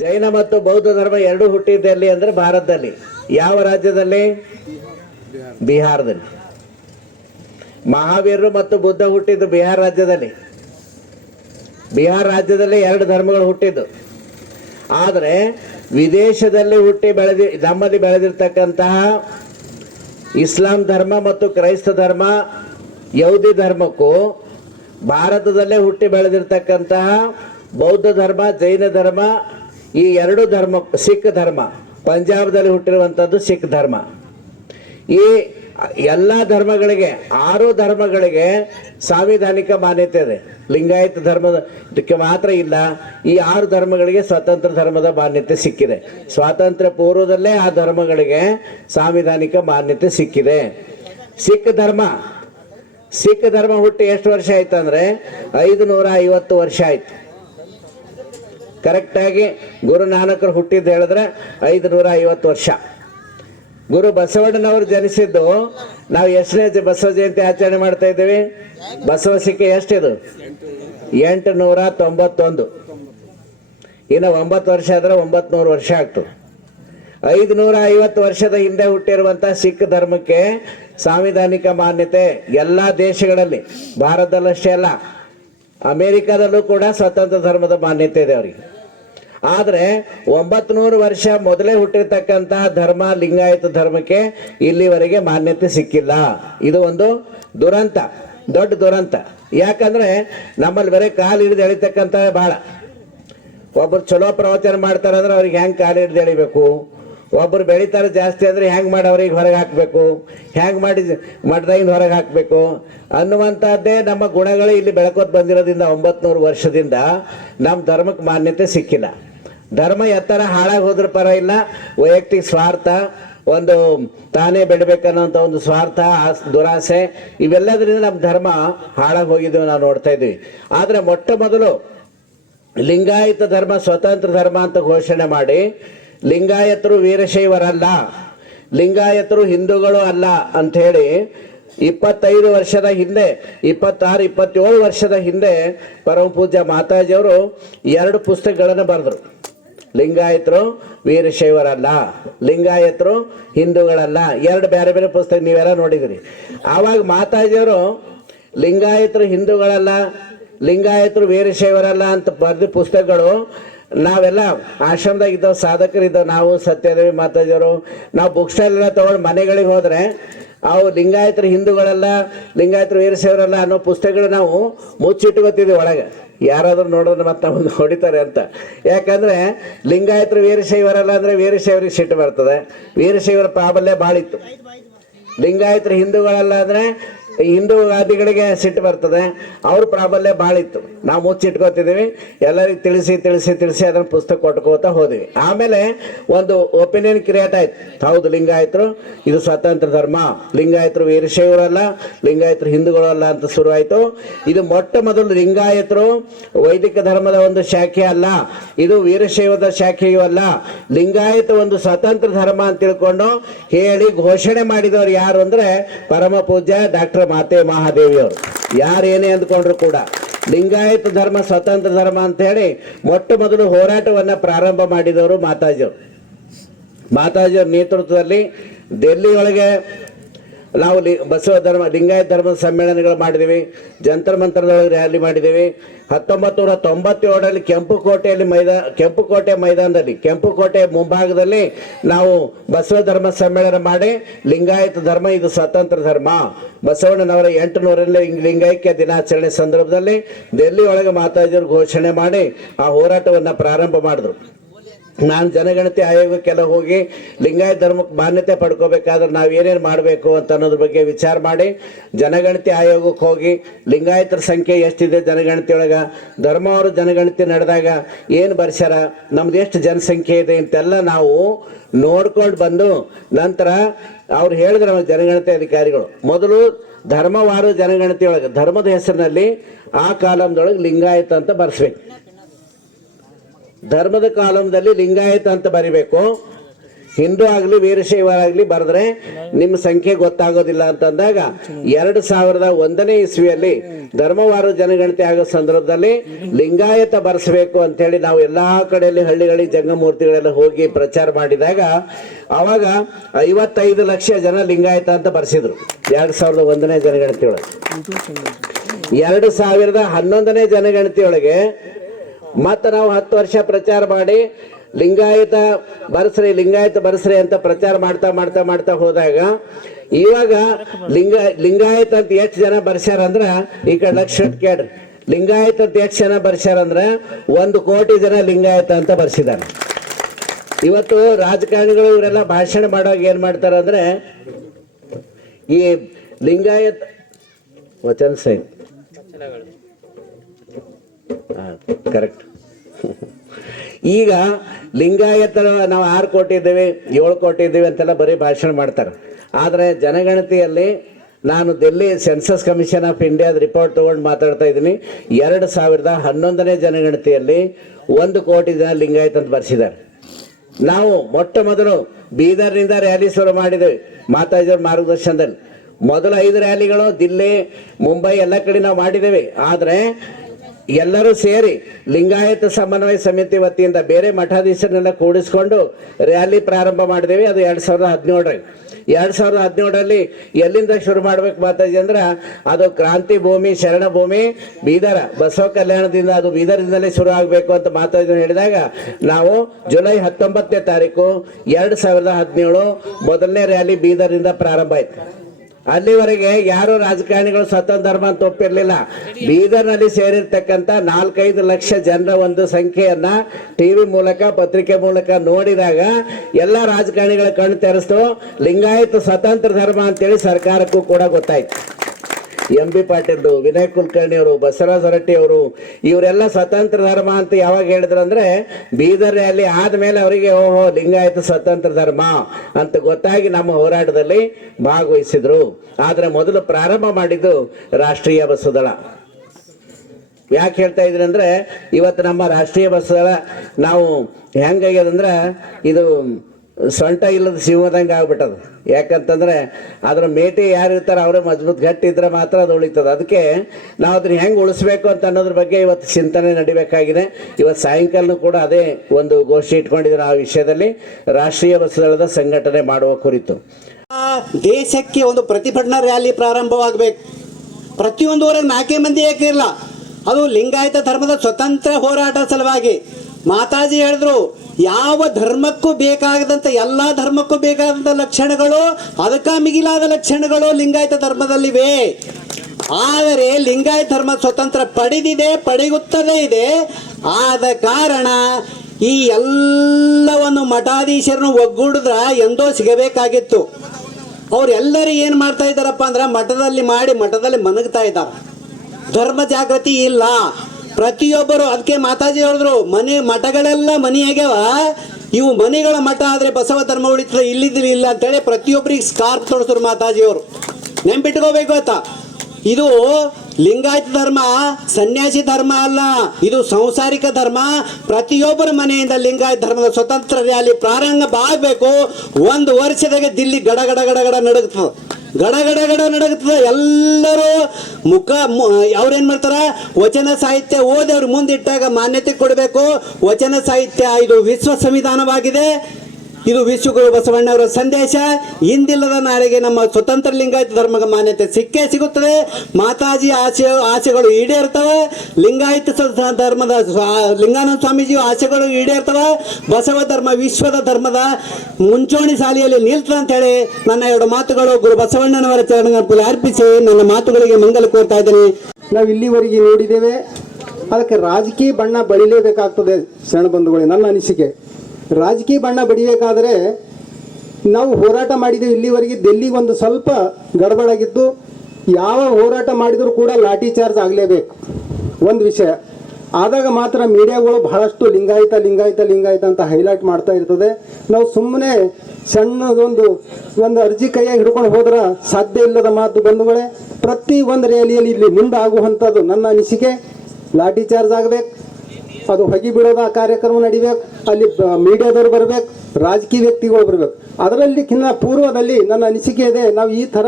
ಜೈನ ಮತ್ತು ಬೌದ್ಧ ಧರ್ಮ ಎರಡು ಹುಟ್ಟಿದ್ದಲ್ಲಿ ಅಂದ್ರೆ ಭಾರತದಲ್ಲಿ? ಯಾವ ರಾಜ್ಯದಲ್ಲಿ? ಬಿಹಾರದಲ್ಲಿ. ಮಹಾವೀರರು ಮತ್ತು ಬುದ್ಧ ಹುಟ್ಟಿದ್ದು ಬಿಹಾರ ರಾಜ್ಯದಲ್ಲಿ. ಬಿಹಾರ ರಾಜ್ಯದಲ್ಲಿ ಎರಡು ಧರ್ಮಗಳು ಹುಟ್ಟಿದ್ದು. ಆದರೆ ವಿದೇಶದಲ್ಲಿ ಹುಟ್ಟಿ ಬೆಳೆದಿ, ನಮ್ಮಲ್ಲಿ ಬೆಳೆದಿರ್ತಕ್ಕಂತಹ ಇಸ್ಲಾಂ ಧರ್ಮ ಮತ್ತು ಕ್ರೈಸ್ತ ಧರ್ಮ, ಯೌದಿ ಧರ್ಮಕ್ಕೂ ಭಾರತದಲ್ಲೇ ಹುಟ್ಟಿ ಬೆಳೆದಿರ್ತಕ್ಕಂತಹ ಬೌದ್ಧ ಧರ್ಮ, ಜೈನ ಧರ್ಮ ಈ ಎರಡು ಧರ್ಮ, ಸಿಖ್ ಧರ್ಮ, ಪಂಜಾಬ್ದಲ್ಲಿ ಹುಟ್ಟಿರುವಂಥದ್ದು ಸಿಖ್ ಧರ್ಮ. ಈ ಎಲ್ಲ ಧರ್ಮಗಳಿಗೆ, ಆರು ಧರ್ಮಗಳಿಗೆ ಸಾಂವಿಧಾನಿಕ ಮಾನ್ಯತೆ ಇದೆ. ಲಿಂಗಾಯತ ಧರ್ಮದಕ್ಕೆ ಮಾತ್ರ ಇಲ್ಲ, ಈ ಆರು ಧರ್ಮಗಳಿಗೆ ಸ್ವತಂತ್ರ ಧರ್ಮದ ಮಾನ್ಯತೆ ಸಿಕ್ಕಿದೆ. ಸ್ವಾತಂತ್ರ್ಯ ಪೂರ್ವದಲ್ಲೇ ಆ ಧರ್ಮಗಳಿಗೆ ಸಾಂವಿಧಾನಿಕ ಮಾನ್ಯತೆ ಸಿಕ್ಕಿದೆ. ಸಿಖ್ ಧರ್ಮ ಸಿಖ್ ಧರ್ಮ ಹುಟ್ಟಿ ಎಷ್ಟು ವರ್ಷ ಆಯ್ತು ಅಂದ್ರೆ ಐದು ನೂರ ಐವತ್ತು ವರ್ಷ ಆಯ್ತು. ಕರೆಕ್ಟಾಗಿ ಗುರು ನಾನಕರು ಹುಟ್ಟಿದ್ದು ಹೇಳಿದ್ರೆ ಐದು ನೂರ ಐವತ್ತು ವರ್ಷ. ಗುರು ಬಸವಣ್ಣನವರು ಜನಿಸಿದ್ದು ನಾವು ಎಷ್ಟನೇ ಬಸವ ಜಯಂತಿ ಆಚರಣೆ ಮಾಡ್ತಾ ಇದ್ದೀವಿ? ಬಸವ ಸಿಕ್ಕೆ ಎಷ್ಟಿದು? ಎಂಟು ನೂರ ತೊಂಬತ್ತೊಂದು ಇನ್ನು ಒಂಬತ್ತು ವರ್ಷ ಆದ್ರೆ ಒಂಬತ್ತು ವರ್ಷ ಆಗ್ತು ಐದು ನೂರ ಐವತ್ತು ವರ್ಷದ ಹಿಂದೆ ಹುಟ್ಟಿರುವಂಥ ಸಿಖ್ ಧರ್ಮಕ್ಕೆ ಸಾಂವಿಧಾನಿಕ ಮಾನ್ಯತೆ ಎಲ್ಲ ದೇಶಗಳಲ್ಲಿ, ಭಾರತದಲ್ಲಷ್ಟೇ ಅಲ್ಲ, ಅಮೇರಿಕಾದಲ್ಲೂ ಕೂಡ ಸ್ವತಂತ್ರ ಧರ್ಮದ ಮಾನ್ಯತೆ ಇದೆ ಅವರಿಗೆ. ಆದರೆ ಒಂಬತ್ತು ನೂರು ವರ್ಷ ಮೊದಲೇ ಹುಟ್ಟಿರ್ತಕ್ಕಂತಹ ಧರ್ಮ, ಲಿಂಗಾಯತ ಧರ್ಮಕ್ಕೆ ಇಲ್ಲಿವರೆಗೆ ಮಾನ್ಯತೆ ಸಿಕ್ಕಿಲ್ಲ. ಇದು ಒಂದು ದುರಂತ, ದೊಡ್ಡ ದುರಂತ. ಯಾಕಂದ್ರೆ ನಮ್ಮಲ್ಲಿ ಬರೀ ಕಾಲು ಹಿಡಿದು ಎಳಿತಕ್ಕಂಥ ಭಾಳ ಒಬ್ಬರು ಚಲೋ ಪ್ರವಚನ ಮಾಡ್ತಾರೆ ಅಂದ್ರೆ ಅವ್ರಿಗೆ ಹೆಂಗೆ ಕಾಲು ಹಿಡಿದು ಎಳಿಬೇಕು? ಒಬ್ಬರು ಬೆಳಿತಾರೆ ಜಾಸ್ತಿ ಅಂದರೆ ಹೆಂಗೆ ಮಾಡಿ ಅವ್ರಿಗೆ ಹೊರಗೆ ಹಾಕಬೇಕು? ಹೆಂಗೆ ಮಾಡಿ ಮಠದಾಗಿಂದ ಹೊರಗೆ ಹಾಕಬೇಕು? ಅನ್ನುವಂಥದ್ದೇ ನಮ್ಮ ಗುಣಗಳು ಇಲ್ಲಿ ಬೆಳಕೋತ್ ಬಂದಿರೋದ್ರಿಂದ ಒಂಬತ್ತು ವರ್ಷದಿಂದ ನಮ್ಮ ಧರ್ಮಕ್ಕೆ ಮಾನ್ಯತೆ ಸಿಕ್ಕಿಲ್ಲ. ಧರ್ಮ ಎತ್ತರ ಹಾಳಾಗಿ ಹೋದ್ರ ಪರ ಇಲ್ಲ ವೈಯಕ್ತಿಕ ಸ್ವಾರ್ಥ, ಒಂದು ತಾನೇ ಬೆಳಬೇಕನ್ನೋಂಥ ಒಂದು ಸ್ವಾರ್ಥ, ಆಸ್- ದುರಾಸೆ, ಇವೆಲ್ಲದರಿಂದ ನಮ್ಮ ಧರ್ಮ ಹಾಳಾಗಿ ಹೋಗಿದ್ದೀವಿ ನಾವು ನೋಡ್ತಾ ಇದ್ದೀವಿ ಆದರೆ ಮೊಟ್ಟ ಮೊದಲು ಲಿಂಗಾಯತ ಧರ್ಮ, ಸ್ವತಂತ್ರ ಧರ್ಮ ಅಂತ ಘೋಷಣೆ ಮಾಡಿ ಲಿಂಗಾಯತರು ವೀರಶೈವರಲ್ಲ, ಲಿಂಗಾಯತರು ಹಿಂದೂಗಳು ಅಲ್ಲ ಅಂಥೇಳಿ ಇಪ್ಪತ್ತೈದು ವರ್ಷದ ಹಿಂದೆ, ಇಪ್ಪತ್ತಾರು, ಇಪ್ಪತ್ತೇಳು ವರ್ಷದ ಹಿಂದೆ ಪರಮ ಪೂಜ್ಯ ಮಾತಾಜಿಯವರು ಎರಡು ಪುಸ್ತಕಗಳನ್ನು ಬರೆದರು. ಲಿಂಗಾಯತರು ವೀರಶೈವರಲ್ಲ, ಲಿಂಗಾಯತರು ಹಿಂದೂಗಳಲ್ಲ, ಎರಡು ಬೇರೆ ಬೇರೆ ಪುಸ್ತಕ ನೀವೆಲ್ಲ ನೋಡಿದಿರಿ. ಆವಾಗ ಮಾತಾಜಿಯವರು ಲಿಂಗಾಯತರು ಹಿಂದೂಗಳಲ್ಲ, ಲಿಂಗಾಯತರು ವೀರಶೈವರಲ್ಲ ಅಂತ ಬರೆದ ಪುಸ್ತಕಗಳು ನಾವೆಲ್ಲ ಆಶ್ರಮದಾಗ ಇದ್ದವು ಸಾಧಕರಿದ್ದವು ನಾವು ಸತ್ಯದೇವಿ ಮಾತಾಜಿಯವರು, ನಾವು ಬುಕ್ ಸ್ಟಾಲ್ ಎಲ್ಲ ತಗೊಂಡು ಮನೆಗಳಿಗೆ ಹೋದರೆ, ಅವು ಲಿಂಗಾಯತರು ಹಿಂದೂಗಳೆಲ್ಲ, ಲಿಂಗಾಯತರು ವೀರಶೈವರಲ್ಲ ಅನ್ನೋ ಪುಸ್ತಕಗಳು ನಾವು ಮುಚ್ಚಿಟ್ಕೋತಿದ್ವಿ ಒಳಗೆ. ಯಾರಾದರೂ ನೋಡಿದ್ರೆ ಮತ್ತೆ ನಮ್ಮನ್ನು ಹೊಡಿತಾರೆ ಅಂತ. ಯಾಕಂದರೆ ಲಿಂಗಾಯತರು ವೀರಶೈವರಲ್ಲ ಅಂದರೆ ವೀರಶೈವರಿಗೆ ಸಿಟ್ಟು ಬರ್ತದೆ. ವೀರಶೈವರ ಪ್ರಾಬಲ್ಯ ಭಾಳ ಇತ್ತು ಲಿಂಗಾಯತರು ಹಿಂದೂಗಳಲ್ಲ ಅಂದರೆ ಹಿಂದೂವಾದಿಗಳಿಗೆ ಸಿಟ್ಟು ಬರ್ತದೆ. ಅವ್ರ ಪ್ರಾಬಲ್ಯ ಭಾಳ ಇತ್ತು ನಾವು ಮುಚ್ಚಿಟ್ಕೋತಿದ್ದೀವಿ. ಎಲ್ಲರಿಗೆ ತಿಳಿಸಿ ತಿಳಿಸಿ ತಿಳಿಸಿ ಅದನ್ನು ಪುಸ್ತಕ ಕೊಟ್ಕೋತಾ ಹೋದ್ವಿ. ಆಮೇಲೆ ಒಂದು ಒಪಿನಿಯನ್ ಕ್ರಿಯೇಟ್ ಆಯ್ತು. ಹೌದು, ಲಿಂಗಾಯತರು, ಇದು ಸ್ವತಂತ್ರ ಧರ್ಮ. ಲಿಂಗಾಯತರು ವೀರಶೈವರಲ್ಲ, ಲಿಂಗಾಯತರು ಹಿಂದೂಗಳು ಅಲ್ಲ ಅಂತ ಶುರುವಾಯಿತು. ಇದು ಮೊಟ್ಟ ಮೊದಲು ಲಿಂಗಾಯತರು ವೈದಿಕ ಧರ್ಮದ ಒಂದು ಶಾಖೆ ಅಲ್ಲ. ಇದು ವೀರಶೈವದ ಶಾಖೆಯೂ ಅಲ್ಲ. ಲಿಂಗಾಯತ ಒಂದು ಸ್ವತಂತ್ರ ಧರ್ಮ ಅಂತ ತಿಳ್ಕೊಂಡು ಹೇಳಿ ಘೋಷಣೆ ಮಾಡಿದವರು ಯಾರು ಅಂದ್ರೆ ಪರಮ ಪೂಜ್ಯ ಡಾಕ್ಟರ್ ಮಾತೆ ಮಹಾದೇವಿಯವರು. ಯಾರು ಏನೇ ಅಂದ್ಕೊಂಡ್ರು ಕೂಡ ಲಿಂಗಾಯತ ಧರ್ಮ, ಸ್ವತಂತ್ರ ಧರ್ಮ ಅಂತ ಹೇಳಿ ಮೊಟ್ಟ ಮೊದಲು ಹೋರಾಟವನ್ನ ಪ್ರಾರಂಭ ಮಾಡಿದವರು ಮಾತಾಜಿಯವರು. ಮಾತಾಜಿಯವ್ರ ನೇತೃತ್ವದಲ್ಲಿ ಡೆಲ್ಲಿಯೊಳಗೆ ನಾವು ಲಿ, ಬಸವ ಧರ್ಮ, ಲಿಂಗಾಯತ ಧರ್ಮದ ಸಮ್ಮೇಳನಗಳು ಮಾಡಿದ್ದೀವಿ ಜಂತರ್ ಮಂತ್ರದೊಳಗೆ ರ್ಯಾಲಿ ಮಾಡಿದ್ದೀವಿ ಹತ್ತೊಂಬತ್ತು ನೂರ ತೊಂಬತ್ತೇಳರಲ್ಲಿ ಕೆಂಪುಕೋಟೆಯಲ್ಲಿ ಮೈದಾನ ಕೆಂಪುಕೋಟೆ ಮೈದಾನದಲ್ಲಿ, ಕೆಂಪುಕೋಟೆ ಮುಂಭಾಗದಲ್ಲಿ ನಾವು ಬಸವ ಧರ್ಮ ಸಮ್ಮೇಳನ ಮಾಡಿ, ಲಿಂಗಾಯತ ಧರ್ಮ ಇದು ಸ್ವತಂತ್ರ ಧರ್ಮ. ಬಸವಣ್ಣನವರ ಎಂಟು ನೂರಲ್ಲಿ ಲಿಂಗೈಕ್ಯ ದಿನಾಚರಣೆ ಸಂದರ್ಭದಲ್ಲಿ ದೆಹಲಿ ಒಳಗೆ ಮಾತಾಜಿಯವರು ಘೋಷಣೆ ಮಾಡಿ ಆ ಹೋರಾಟವನ್ನು ಪ್ರಾರಂಭ ಮಾಡಿದ್ರು. ನಾನು ಜನಗಣತಿ ಆಯೋಗಕ್ಕೆಲ್ಲ ಹೋಗಿ ಲಿಂಗಾಯತ ಧರ್ಮಕ್ಕೆ ಮಾನ್ಯತೆ ಪಡ್ಕೋಬೇಕಾದ್ರೆ ನಾವು ಏನೇನು ಮಾಡಬೇಕು ಅಂತ ಅನ್ನೋದ್ರ ಬಗ್ಗೆ ವಿಚಾರ ಮಾಡಿ ಜನಗಣತಿ ಆಯೋಗಕ್ಕೆ ಹೋಗಿ ಲಿಂಗಾಯತರ ಸಂಖ್ಯೆ ಎಷ್ಟಿದೆ ಜನಗಣತಿ ಒಳಗೆ ಧರ್ಮವರು ಜನಗಣತಿ ನಡೆದಾಗ ಏನು ಬರ್ಸ್ಯಾರ, ನಮ್ದು ಎಷ್ಟು ಜನಸಂಖ್ಯೆ ಇದೆ ಅಂತೆಲ್ಲ ನಾವು ನೋಡ್ಕೊಂಡು ಬಂದು ನಂತರ ಅವ್ರು ಹೇಳಿದ್ರು ನಮ್ಮ ಜನಗಣತಿ ಅಧಿಕಾರಿಗಳು. ಮೊದಲು ಧರ್ಮವಾರು ಜನಗಣತಿ ಒಳಗೆ, ಧರ್ಮದ ಹೆಸರಿನಲ್ಲಿ ಆ ಕಾಲಮ್ದೊಳಗೆ ಲಿಂಗಾಯತ ಅಂತ ಬರ್ಸ್ಬೇಕು. ಧರ್ಮದ ಕಾಲಂದಲ್ಲಿ ಲಿಂಗಾಯತ ಅಂತ ಬರಿಬೇಕು. ಹಿಂದೂ ಆಗಲಿ ವೀರಶೈವ ಆಗಲಿ ಬರೆದ್ರೆ ನಿಮ್ಮ ಸಂಖ್ಯೆ ಗೊತ್ತಾಗೋದಿಲ್ಲ ಅಂತಂದಾಗ ಎರಡು ಸಾವಿರದ ಒಂದನೇ ಇಸ್ವಿಯಲ್ಲಿ ಧರ್ಮವಾರು ಜನಗಣತಿ ಆಗೋ ಸಂದರ್ಭದಲ್ಲಿ ಲಿಂಗಾಯತ ಬರೆಸಬೇಕು ಅಂತೇಳಿ ನಾವು ಎಲ್ಲ ಕಡೆಯಲ್ಲಿ ಹಳ್ಳಿಗಳಿಗೆ, ಜಂಗಮೂರ್ತಿಗಳೆಲ್ಲ ಹೋಗಿ ಪ್ರಚಾರ ಮಾಡಿದಾಗ ಆವಾಗ ಐವತ್ತೈದು ಲಕ್ಷ ಜನ ಲಿಂಗಾಯತ ಅಂತ ಬರೆಸಿದ್ರು. ಎರಡು ಸಾವಿರದ ಒಂದನೇ ಜನಗಣತಿ ಒಳಗೆ ಎರಡು ಸಾವಿರದ ಹನ್ನೊಂದನೇ ಜನಗಣತಿ ಒಳಗೆ ಮತ್ತೆ ನಾವು ಹತ್ತು ವರ್ಷ ಪ್ರಚಾರ ಮಾಡಿ ಲಿಂಗಾಯತ ಬರಸ್ರಿ ಲಿಂಗಾಯತ ಬರಸ್ರಿ ಅಂತ ಪ್ರಚಾರ ಮಾಡ್ತಾ ಮಾಡ್ತಾ ಮಾಡ್ತಾ ಹೋದಾಗ ಇವಾಗ ಲಿಂಗ, ಲಿಂಗಾಯತ ಅಂತ ಎಷ್ಟು ಜನ ಬರ್ಸ್ಯಾರ ಅಂದ್ರ ಈ ಕಡೆ ಲಕ್ಷ ಕೇಳ್ರಿ. ಲಿಂಗಾಯತ ಅಂತ ಎಷ್ಟು ಜನ ಬರ್ಸ್ಯಾರ ಅಂದ್ರ ಒಂದು ಕೋಟಿ ಜನ ಲಿಂಗಾಯತ ಅಂತ ಬರ್ಸಿದ್ದಾರೆ ಇವತ್ತು ರಾಜಕಾರಣಿಗಳು ಇವರೆಲ್ಲ ಭಾಷಣ ಮಾಡುವಾಗ ಏನ್ ಮಾಡ್ತಾರೆ ಅಂದ್ರೆ ಈ ಲಿಂಗಾಯತ್ ವಚನ ಸೈನ್ ಕರೆಕ್ಟ್ ಈಗ ಲಿಂಗಾಯತರ ನಾವು ಆರು ಕೋಟಿ ಇದ್ದೇವೆ, ಏಳು ಕೋಟಿ ಇದ್ದೇವೆ ಅಂತೆಲ್ಲ ಬರೀ ಭಾಷಣ ಮಾಡ್ತಾರೆ. ಆದರೆ ಜನಗಣತಿಯಲ್ಲಿ ನಾನು ದಿಲ್ಲಿ ಸೆನ್ಸಸ್ ಕಮಿಷನ್ ಆಫ್ ಇಂಡಿಯಾದ ರಿಪೋರ್ಟ್ ತೊಗೊಂಡು ಮಾತಾಡ್ತಾ ಇದ್ದೀನಿ. ಎರಡು ಸಾವಿರದ ಹನ್ನೊಂದನೇ ಜನಗಣತಿಯಲ್ಲಿ ಒಂದು ಕೋಟಿ ಜನ ಲಿಂಗಾಯತ ಅಂತ ಬರ್ಸಿದ್ದಾರೆ. ನಾವು ಮೊಟ್ಟ ಮೊದಲು ಬೀದರ್ನಿಂದ ರ್ಯಾಲಿ ಶುರು ಮಾಡಿದ್ದೇವೆ ಮಾತಾಜಿಯವ್ರ ಮಾರ್ಗದರ್ಶನದಲ್ಲಿ. ಮೊದಲ ಐದು ರ್ಯಾಲಿಗಳು ದಿಲ್ಲಿ, ಮುಂಬೈ ಎಲ್ಲ ಕಡೆ ನಾವು ಮಾಡಿದ್ದೇವೆ. ಆದರೆ ಎಲ್ಲರೂ ಸೇರಿ ಲಿಂಗಾಯತ ಸಮನ್ವಯ ಸಮಿತಿ ವತಿಯಿಂದ ಬೇರೆ ಮಠಾಧೀಶರನ್ನೆಲ್ಲ ಕೂಡಿಸ್ಕೊಂಡು ರ್ಯಾಲಿ ಪ್ರಾರಂಭ ಮಾಡಿದ್ದೇವೆ ಅದು ಎರಡು ಸಾವಿರದ ಹದಿನೇಳರಲ್ಲಿ. ಎರಡು ಸಾವಿರದ ಹದಿನೇಳರಲ್ಲಿ ಎಲ್ಲಿಂದ ಶುರು ಮಾಡ್ಬೇಕು ಮಾತಾಜಿ ಅಂದ್ರೆ ಅದು ಕ್ರಾಂತಿ ಭೂಮಿ, ಶರಣ ಭೂಮಿ, ಬೀದರ. ಬಸವ ಕಲ್ಯಾಣದಿಂದ ಅದು ಬೀದರ್ದಿಂದಲೇ ಶುರು ಆಗಬೇಕು ಅಂತ ಮಾತಾಜಿ ಹೇಳಿದಾಗ ನಾವು ಜುಲೈ ಹತ್ತೊಂಬತ್ತನೇ ತಾರೀಕು ಎರಡು ಸಾವಿರದ ಹದಿನೇಳು ಮೊದಲನೇ ರ್ಯಾಲಿ ಬೀದರಿಂದ ಪ್ರಾರಂಭ ಆಯ್ತು. ಅಲ್ಲಿವರೆಗೆ ಯಾರು ರಾಜಕಾರಣಿಗಳು ಸ್ವತಂತ್ರ ಧರ್ಮ ಅಂತ ಒಪ್ಪಿರಲಿಲ್ಲ. ಬೀದರ್ನಲ್ಲಿ ಸೇರಿರ್ತಕ್ಕಂಥ ನಾಲ್ಕೈದು ಲಕ್ಷ ಜನರ ಒಂದು ಸಂಖ್ಯೆಯನ್ನ ಟಿವಿ ಮೂಲಕ ಪತ್ರಿಕೆ ಮೂಲಕ ನೋಡಿದಾಗ ಎಲ್ಲ ರಾಜಕಾರಣಿಗಳ ಕಣ್ಣು ತೆರೆಸ್ತು ಲಿಂಗಾಯತ ಸ್ವತಂತ್ರ ಧರ್ಮ ಅಂತೇಳಿ ಸರ್ಕಾರಕ್ಕೂ ಕೂಡ ಗೊತ್ತಾಯ್ತು. ಎಂ ಬಿ ಪಾಟೀಲ್ ವಿನಯ್ ಕುಲಕರ್ಣಿ ಅವರು, ಬಸವರಾಜ ಹೊರಟ್ಟಿ ಅವರು, ಇವರೆಲ್ಲ ಸ್ವತಂತ್ರ ಧರ್ಮ ಅಂತ ಯಾವಾಗ ಹೇಳಿದ್ರು ಅಂದ್ರೆ ಬೀದರ್ ರ್ಯಾಲಿ ಆದ್ಮೇಲೆ ಅವರಿಗೆ ಓಹೋ, ಲಿಂಗಾಯತ ಸ್ವತಂತ್ರ ಧರ್ಮ ಅಂತ ಗೊತ್ತಾಗಿ ನಮ್ಮ ಹೋರಾಟದಲ್ಲಿ ಭಾಗವಹಿಸಿದ್ರು. ಆದ್ರೆ ಮೊದಲು ಪ್ರಾರಂಭ ಮಾಡಿದ್ದು ರಾಷ್ಟ್ರೀಯ ಬಸದಳ ಯಾಕೆ ಹೇಳ್ತಾ ಇದ್ರಿ ಅಂದ್ರೆ, ಇವತ್ತು ನಮ್ಮ ರಾಷ್ಟ್ರೀಯ ಬಸದಳ ನಾವು ಹೆಂಗಾಗ್ಯದಂದ್ರೆ ಇದು ಸೊಂಟ ಇಲ್ಲದ ಸಿಂಹದಂಗೆ ಆಗ್ಬಿಟ್ಟದ. ಯಾಕಂತಂದ್ರೆ ಅದರ ಮೇಟಿ ಯಾರು ಇರ್ತಾರೆ ಅವರೇ ಮಜಬೂತ್ ಗಟ್ಟಿ ಇದ್ರೆ ಮಾತ್ರ ಅದು ಉಳಿತದೆ. ಅದಕ್ಕೆ ನಾವು ಅದನ್ನ ಹೆಂಗೆ ಉಳಿಸ್ಬೇಕು ಅಂತ ಅನ್ನೋದ್ರ ಬಗ್ಗೆ ಇವತ್ತು ಚಿಂತನೆ ನಡಿಬೇಕಾಗಿದೆ. ಇವತ್ತು ಸಾಯಂಕಾಲನೂ ಕೂಡ ಅದೇ ಒಂದು ಗೋಷ್ಠಿ ಇಟ್ಕೊಂಡಿದ್ರು ಆ ವಿಷಯದಲ್ಲಿ. ರಾಷ್ಟ್ರೀಯ ಬಸ್ದಳದ ಸಂಘಟನೆ ಮಾಡುವ ಕುರಿತು. ದೇಶಕ್ಕೆ ಒಂದು ಪ್ರತಿಭಟನಾ ರ್ಯಾಲಿ ಪ್ರಾರಂಭವಾಗಬೇಕು. ಪ್ರತಿಯೊಂದು ಊರಲ್ಲಿ ನಾಲ್ಕೇ ಮಂದಿ ಏಕೆ ಇಲ್ಲ ಅದು ಲಿಂಗಾಯತ ಧರ್ಮದ ಸ್ವತಂತ್ರ ಹೋರಾಟ ಸಲುವಾಗಿ ಮಾತಾಜಿ ಹೇಳಿದ್ರು, ಯಾವ ಧರ್ಮಕ್ಕೂ ಬೇಕಾಗದಂತ ಎಲ್ಲ ಧರ್ಮಕ್ಕೂ ಬೇಕಾದಂತ ಲಕ್ಷಣಗಳು, ಅದಕ್ಕ ಮಿಗಿಲಾದ ಲಕ್ಷಣಗಳು ಲಿಂಗಾಯತ ಧರ್ಮದಲ್ಲಿವೆ. ಆದರೆ ಲಿಂಗಾಯತ ಧರ್ಮ ಸ್ವತಂತ್ರ ಪಡೆದಿದೆ ಪಡೆಯುತ್ತದೆ ಇದೆ. ಆದ ಕಾರಣ ಈ ಎಲ್ಲವನ್ನು ಮಠಾಧೀಶರನ್ನು ಒಗ್ಗೂಡಿದ್ರ ಎಂದೋ ಸಿಗಬೇಕಾಗಿತ್ತು. ಅವ್ರೆಲ್ಲರೂ ಏನು ಮಾಡ್ತಾ ಇದ್ದಾರಪ್ಪ ಅಂದ್ರೆ ಮಠದಲ್ಲಿ ಮಾಡಿ ಮಠದಲ್ಲಿ ಮನಗ್ತಾ ಇದ್ದಾರೆ. ಧರ್ಮ ಜಾಗೃತಿ ಇಲ್ಲ. ಪ್ರತಿಯೊಬ್ಬರು ಅದಕ್ಕೆ ಮಾತಾಜಿ ಹೇಳಿದ್ರು, ಮನೆ ಮಠಗಳೆಲ್ಲ ಮನೆ ಆಗ್ಯಾವ? ಇವು ಮನೆಗಳ ಮಠ ಆದ್ರೆ ಬಸವ ಧರ್ಮ ಉಳಿತದೆ ಇಲ್ಲಿದ್ರೆ ಇಲ್ಲ ಅಂತೇಳಿ ಪ್ರತಿಯೊಬ್ಬರಿಗೆ ಸ್ಕಾರ್ಪ್ ತೋರಿಸಿದ್ರು ಮಾತಾಜಿಯವರು ನೆನ್ಪಿಟ್ಕೋಬೇಕು ಅಂತ. ಇದು ಲಿಂಗಾಯತ ಧರ್ಮ, ಸನ್ಯಾಸಿ ಧರ್ಮ ಅಲ್ಲ, ಇದು ಸಂಸಾರಿಕ ಧರ್ಮ. ಪ್ರತಿಯೊಬ್ಬರ ಮನೆಯಿಂದ ಲಿಂಗಾಯತ ಧರ್ಮದ ಸ್ವತಂತ್ರ ರ್ಯಾಲಿ ಪ್ರಾರಂಭ ಆಗಬೇಕು. ಒಂದು ವರ್ಷದಾಗ ದಿಲ್ಲಿ ಗಡಗಡ ಗಡಗಡ ಗಡ ಗಡ ನಡುಗ್ತದೆ. ಗಡ ಗಡ ಗಡ ನಡುಗ್ತದೆ ಎಲ್ಲರೂ ಮುಖ ಅವ್ರೇನು ಮಾಡ್ತಾರ? ವಚನ ಸಾಹಿತ್ಯ ಓದಿ ಅವ್ರ ಮುಂದಿಟ್ಟಾಗ ಮಾನ್ಯತೆ ಕೊಡಬೇಕು. ವಚನ ಸಾಹಿತ್ಯ ಇದು ವಿಶ್ವ ಸಂವಿಧಾನವಾಗಿದೆ. ಇದು ವಿಶ್ವಗುರು ಬಸವಣ್ಣವರ ಸಂದೇಶ. ಇಂದಿಲ್ಲದ ನಾಳೆಗೆ ನಮ್ಮ ಸ್ವತಂತ್ರ ಲಿಂಗಾಯತ ಧರ್ಮದ ಮಾನ್ಯತೆ ಸಿಕ್ಕೇ ಸಿಗುತ್ತದೆ. ಮಾತಾಜಿ ಆಸೆ ಆಸೆಗಳು ಈಡೇರ್ತವೆ. ಲಿಂಗಾಯತ ಧರ್ಮದ ಲಿಂಗಾನಂದ ಸ್ವಾಮೀಜಿ ಆಸೆಗಳು ಈಡೇರ್ತವೆ. ಬಸವ ಧರ್ಮ ವಿಶ್ವದ ಧರ್ಮದ ಮುಂಚೂಣಿ ಸಾಲಿಯಲ್ಲಿ ನಿಲ್ತದೆ ಅಂತ ಹೇಳಿ ನನ್ನ ಎರಡು ಮಾತುಗಳು ಗುರು ಬಸವಣ್ಣನವರ ಚರಣಗಳ ಅರ್ಪಿಸಿ ನನ್ನ ಮಾತುಗಳಿಗೆ ಮಂಗಲ ಕೋರ್ತಾ ಇದ್ದೇನೆ. ನಾವು ಇಲ್ಲಿವರೆಗೆ ನೋಡಿದ್ದೇವೆ. ಅದಕ್ಕೆ ರಾಜಕೀಯ ಬಣ್ಣ ಬಳಿಲೇಬೇಕಾಗ್ತದೆ, ಶರಣ ಬಂಧುಗಳೇ, ನನ್ನ ಅನಿಸಿಕೆ. ರಾಜಕೀಯ ಬಣ್ಣ ಬಡಿಬೇಕಾದರೆ ನಾವು ಹೋರಾಟ ಮಾಡಿದ್ದೇವೆ ಇಲ್ಲಿವರೆಗೆ. ಡೆಲ್ಲಿಗೆ ಒಂದು ಸ್ವಲ್ಪ ಗಡಬಡಾಗಿದ್ದು ಯಾವ ಹೋರಾಟ ಮಾಡಿದರೂ ಕೂಡ ಲಾಠಿ ಚಾರ್ಜ್ ಆಗಲೇಬೇಕು. ಒಂದು ವಿಷಯ, ಆದಾಗ ಮಾತ್ರ ಮೀಡಿಯಾಗಳು ಬಹಳಷ್ಟು ಲಿಂಗಾಯಿತ ಲಿಂಗಾಯಿತ ಲಿಂಗಾಯಿತ ಅಂತ ಹೈಲೈಟ್ ಮಾಡ್ತಾ ಇರ್ತದೆ. ನಾವು ಸುಮ್ಮನೆ ಸಣ್ಣದೊಂದು, ಒಂದು ಅರ್ಜಿ ಕೈಯಾಗಿ ಹಿಡ್ಕೊಂಡು ಹೋದ್ರೆ ಸಾಧ್ಯ ಇಲ್ಲದ ಮಾತು ಬಂಧುಗಳೇ, ಪ್ರತಿ ಒಂದು ರ್ಯಾಲಿಯಲ್ಲಿ ಇಲ್ಲಿ ಮುಂದಾಗುವಂಥದ್ದು ನನ್ನ ಅನಿಸಿಕೆ, ಲಾಠಿ ಚಾರ್ಜ್ ಆಗಬೇಕು. ಅದು ಹೊಗೆ ಆ ಕಾರ್ಯಕ್ರಮ ನಡಿಬೇಕು. ಅಲ್ಲಿ ಮೀಡಿಯಾದವ್ರು ಬರ್ಬೇಕು, ರಾಜಕೀಯ ವ್ಯಕ್ತಿಗಳು ಬರ್ಬೇಕು. ಅದರಲ್ಲಿ ಕಿನ್ನ ಪೂರ್ವದಲ್ಲಿ ನನ್ನ ಅನಿಸಿಕೆ ಇದೆ, ನಾವು ಈ ಥರ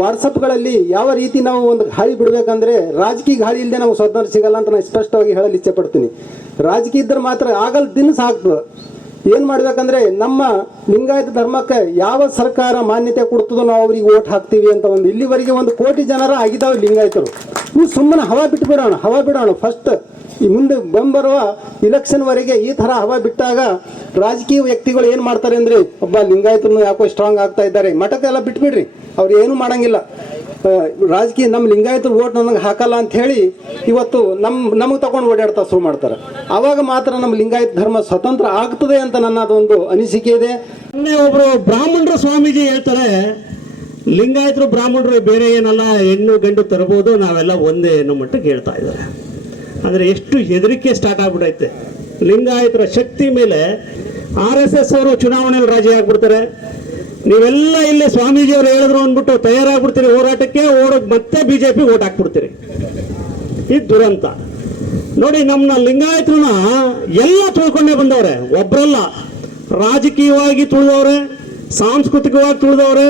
ವಾಟ್ಸಪ್ಗಳಲ್ಲಿ ಯಾವ ರೀತಿ ನಾವು ಒಂದು ಗಾಳಿ ಬಿಡಬೇಕಂದ್ರೆ ರಾಜಕೀಯ ಗಾಳಿ ಇಲ್ಲದೆ ನಾವು ಸ್ವತಂತ್ರ ಸಿಗಲ್ಲ ಅಂತ ನಾನು ಸ್ಪಷ್ಟವಾಗಿ ಹೇಳಲು ಇಚ್ಛೆ ಪಡ್ತೀನಿ ರಾಜಕೀಯ ಇದ್ರೆ ಮಾತ್ರ ಆಗಲ್ ದಿನ ಸಾಕ್ತದೆ. ಏನ್ ಮಾಡ್ಬೇಕಂದ್ರೆ ನಮ್ಮ ಲಿಂಗಾಯತ ಧರ್ಮಕ್ಕೆ ಯಾವ ಸರ್ಕಾರ ಮಾನ್ಯತೆ ಕೊಡ್ತದೋ ನಾವು ಅವ್ರಿಗೆ ಓಟ್ ಹಾಕ್ತೀವಿ ಅಂತ ಒಂದು ಇಲ್ಲಿವರೆಗೆ ಒಂದು ಕೋಟಿ ಜನರ ಆಗಿದ್ದಾವೆ ಲಿಂಗಾಯತರು. ನೀವು ಸುಮ್ಮನೆ ಹವಾ ಬಿಟ್ಟು ಬಿಡೋಣ ಹವಾ ಬಿಡೋಣ. ಫಸ್ಟ್ ಈ ಮುಂದೆ ಬಂಬರುವ ಇಲೆಕ್ಷನ್ ವರೆಗೆ ಈ ತರ ಹವಾ ಬಿಟ್ಟಾಗ ರಾಜಕೀಯ ವ್ಯಕ್ತಿಗಳು ಏನು ಮಾಡ್ತಾರೆ ಅಂದ್ರೆ, ಒಬ್ಬ ಲಿಂಗಾಯತರು ಯಾಕೋ ಸ್ಟ್ರಾಂಗ್ ಆಗ್ತಾ ಇದ್ದಾರೆ. ಮಠಕ್ಕೆಲ್ಲ ಬಿಟ್ಬಿಡ್ರಿ. ಅವ್ರು ಏನು ಮಾಡಂಗಿಲ್ಲ. ರಾಜಕೀಯ ನಮ್ಮ ಲಿಂಗಾಯತರು ಓಟ್ ನನಗೆ ಹಾಕಲ್ಲ ಅಂತ ಹೇಳಿ ಇವತ್ತು ನಮ್ಮ ನಮಗೆ ತಗೊಂಡು ಓಡಾಡ್ತಾ ಶುರು ಮಾಡ್ತಾರೆ. ಅವಾಗ ಮಾತ್ರ ನಮ್ಮ ಲಿಂಗಾಯತ ಧರ್ಮ ಸ್ವತಂತ್ರ ಆಗ್ತದೆ ಅಂತ ನನ್ನ ಅದೊಂದು ಅನಿಸಿಕೆ ಇದೆ. ಒಬ್ಬರು ಬ್ರಾಹ್ಮಣರು ಸ್ವಾಮೀಜಿ ಹೇಳ್ತಾರೆ, ಲಿಂಗಾಯತರು ಬ್ರಾಹ್ಮಣರು ಬೇರೆ ಏನಲ್ಲ, ಹೆಣ್ಣು ಗಂಡು ತರಬಹುದು, ನಾವೆಲ್ಲ ಒಂದೇ ಅನ್ನೋ ಮಟ್ಟಕ್ಕೆ ಹೇಳ್ತಾ ಇದ್ದಾರೆ. ಅಂದರೆ ಎಷ್ಟು ಹೆದರಿಕೆ ಸ್ಟಾರ್ಟ್ ಆಗ್ಬಿಟ್ಟೈತೆ ಲಿಂಗಾಯತರ ಶಕ್ತಿ ಮೇಲೆ ಆರ್ ಎಸ್ ಎಸ್ ಅವರು ಚುನಾವಣೆಯಲ್ಲಿ ರಾಜಿ ಆಗ್ಬಿಡ್ತಾರೆ. ನೀವೆಲ್ಲ ಇಲ್ಲಿ ಸ್ವಾಮೀಜಿಯವರು ಹೇಳಿದ್ರು ಅಂದ್ಬಿಟ್ಟು ತಯಾರಾಗ್ಬಿಡ್ತೀರಿ ಹೋರಾಟಕ್ಕೆ, ಓಡೋಗಿ ಮತ್ತೆ ಬಿಜೆಪಿ ಓಟ್ ಹಾಕ್ಬಿಡ್ತೀರಿ. ಇದು ದುರಂತ. ನೋಡಿ ನಮ್ಮನ್ನ ಲಿಂಗಾಯತರನ್ನ ಎಲ್ಲ ತುಳ್ಕೊಂಡೇ ಬಂದವ್ರೆ. ಒಬ್ಬರಲ್ಲ ರಾಜಕೀಯವಾಗಿ ತುಳಿದವ್ರೆ, ಸಾಂಸ್ಕೃತಿಕವಾಗಿ ತುಳಿದವ್ರೆ,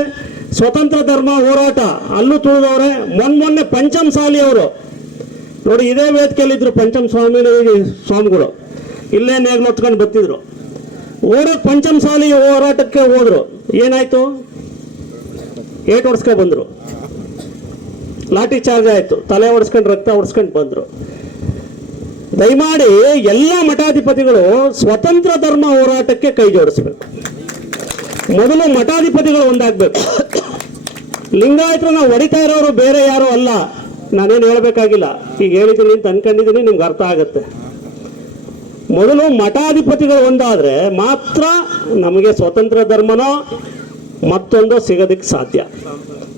ಸ್ವತಂತ್ರ ಧರ್ಮ ಹೋರಾಟ ಅಲ್ಲೂ ತುಳಿದವ್ರೆ. ಮೊನ್ನೆ ಮೊನ್ನೆ ಪಂಚಮ ಸಾಲಿ ಅವರು ನೋಡಿ, ಇದೇ ವೇದಿಕೆಯಲ್ಲಿದ್ರು ಪಂಚಮ ಸ್ವಾಮಿ ಸ್ವಾಮಿಗಳು. ಇಲ್ಲೇ ನೇಗ್ಲು ಹೊತ್ಕೊಂಡು ಬತ್ತಿದ್ರು ಊರ ಪಂಚಮ ಸಾಲಿ ಹೋರಾಟಕ್ಕೆ ಹೋದ್ರು. ಏನಾಯ್ತು? ಏಟ್ ಹೊಡ್ಸ್ಕೊ ಬಂದ್ರು. ಲಾಠಿ ಚಾರ್ಜ್ ಆಯ್ತು. ತಲೆ ಹೊಡ್ಸ್ಕೊಂಡು ರಕ್ತ ಹೊಡ್ಸ್ಕೊಂಡು ಬಂದ್ರು. ದಯಮಾಡಿ ಎಲ್ಲ ಮಠಾಧಿಪತಿಗಳು ಸ್ವತಂತ್ರ ಧರ್ಮ ಹೋರಾಟಕ್ಕೆ ಕೈ ಜೋಡಿಸ್ಬೇಕು. ಮೊದಲು ಮಠಾಧಿಪತಿಗಳು ಒಂದಾಗ್ಬೇಕು. ಲಿಂಗಾಯತರನ್ನ ಹೊಡಿತಾ ಇರೋರು ಬೇರೆ ಯಾರು ಅಲ್ಲ. ನಾನೇನು ಹೇಳಬೇಕಾಗಿಲ್ಲ. ಈಗ ಹೇಳಿದ್ದೀನಿ ಅಂತ ಅನ್ಕೊಂಡಿದ್ದೀನಿ ನಿಮ್ಗೆ ಅರ್ಥ ಆಗುತ್ತೆ. ಮೊದಲು ಮಠಾಧಿಪತಿಗಳು ಒಂದಾದ್ರೆ ಮಾತ್ರ ನಮಗೆ ಸ್ವತಂತ್ರ ಧರ್ಮನೋ ಮತ್ತೊಂದು ಸಿಗೋದಕ್ಕೆ ಸಾಧ್ಯ.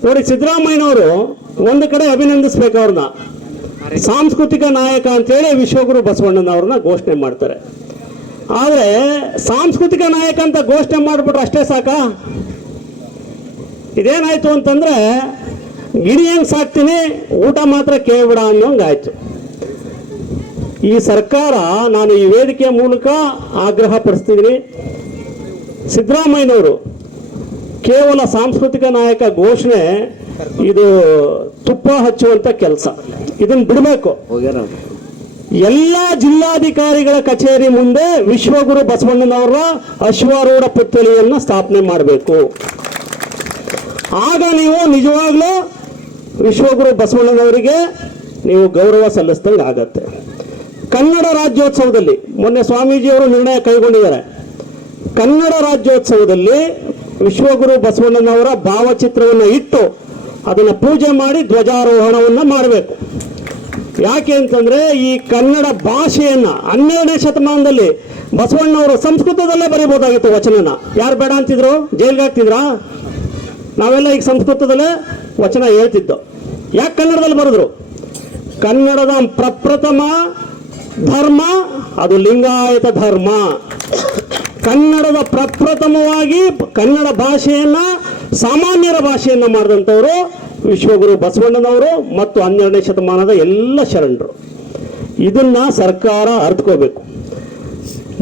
ನೋಡಿ, ಸಿದ್ದರಾಮಯ್ಯನವರು ಒಂದು ಕಡೆ ಅಭಿನಂದಿಸ್ಬೇಕು ಅವ್ರನ್ನ. ಸಾಂಸ್ಕೃತಿಕ ನಾಯಕ ಅಂತೇಳಿ ವಿಶ್ವಗುರು ಬಸವಣ್ಣನವ್ರನ್ನ ಘೋಷಣೆ ಮಾಡ್ತಾರೆ. ಆದರೆ ಸಾಂಸ್ಕೃತಿಕ ನಾಯಕ ಅಂತ ಘೋಷಣೆ ಮಾಡಿಬಿಟ್ರೆ ಅಷ್ಟೇ ಸಾಕಾ? ಇದೇನಾಯ್ತು ಅಂತಂದ್ರೆ ಗಿಣಿ ಹೆಂಗ್ ಸಾಕ್ತೀನಿ ಊಟ ಮಾತ್ರ ಕೇಳ್ಬಿಡ ಅನ್ನೋಂಗಾಯ್ತು. ಈ ಸರ್ಕಾರ ನಾನು ಈ ವೇದಿಕೆಯ ಮೂಲಕ ಆಗ್ರಹ ಪಡಿಸ್ತಿದ್ದೀನಿ. ಸಿದ್ದರಾಮಯ್ಯನವರು ಕೇವಲ ಸಾಂಸ್ಕೃತಿಕ ನಾಯಕ ಘೋಷಣೆ, ಇದು ತುಪ್ಪ ಹಚ್ಚುವಂತ ಕೆಲಸ. ಇದನ್ನ ಬಿಡಬೇಕು. ಎಲ್ಲ ಜಿಲ್ಲಾಧಿಕಾರಿಗಳ ಕಚೇರಿ ಮುಂದೆ ವಿಶ್ವಗುರು ಬಸವಣ್ಣನವರ ಅಶ್ವಾರೂಢ ಪುತ್ಥಳಿಯನ್ನು ಸ್ಥಾಪನೆ ಮಾಡಬೇಕು. ಆಗ ನೀವು ನಿಜವಾಗ್ಲೂ ವಿಶ್ವಗುರು ಬಸವಣ್ಣನವರಿಗೆ ನೀವು ಗೌರವ ಸಲ್ಲಿಸ್ದಂಗೆ ಆಗತ್ತೆ. ಕನ್ನಡ ರಾಜ್ಯೋತ್ಸವದಲ್ಲಿ ಮೊನ್ನೆ ಸ್ವಾಮೀಜಿಯವರು ನಿರ್ಣಯ ಕೈಗೊಂಡಿದ್ದಾರೆ. ಕನ್ನಡ ರಾಜ್ಯೋತ್ಸವದಲ್ಲಿ ವಿಶ್ವಗುರು ಬಸವಣ್ಣನವರ ಭಾವಚಿತ್ರವನ್ನು ಇಟ್ಟು ಅದನ್ನು ಪೂಜೆ ಮಾಡಿ ಧ್ವಜಾರೋಹಣವನ್ನು ಮಾಡಬೇಕು. ಯಾಕೆ ಅಂತಂದ್ರೆ ಈ ಕನ್ನಡ ಭಾಷೆಯನ್ನ ಹನ್ನೆರಡನೇ ಶತಮಾನದಲ್ಲಿ ಬಸವಣ್ಣವರು ಸಂಸ್ಕೃತದಲ್ಲೇ ಬರೀಬಹುದಾಗಿತ್ತು ವಚನನ. ಯಾರು ಬೇಡ ಅಂತಿದ್ರು? ಜೈಲ್ಗೆ ಹಾಕ್ತಿದ್ರಾ? ನಾವೆಲ್ಲ ಈಗ ಸಂಸ್ಕೃತದಲ್ಲೇ ವಚನ ಹೇಳ್ತಿದ್ದು. ಯಾಕೆ ಕನ್ನಡದಲ್ಲಿ ಬರೆದ್ರು? ಕನ್ನಡದ ಪ್ರಪ್ರಥಮ ಧರ್ಮ, ಅದು ಲಿಂಗಾಯತ ಧರ್ಮ. ಕನ್ನಡದ ಪ್ರಪ್ರಥಮವಾಗಿ ಕನ್ನಡ ಭಾಷೆಯನ್ನ ಸಾಮಾನ್ಯರ ಭಾಷೆಯನ್ನ ಮಾಡಿದಂಥವರು ವಿಶ್ವಗುರು ಬಸವಣ್ಣನವರು ಮತ್ತು ಹನ್ನೆರಡನೇ ಶತಮಾನದ ಎಲ್ಲ ಶರಣರು. ಇದನ್ನ ಸರ್ಕಾರ ಅರ್ಥಕೋಬೇಕು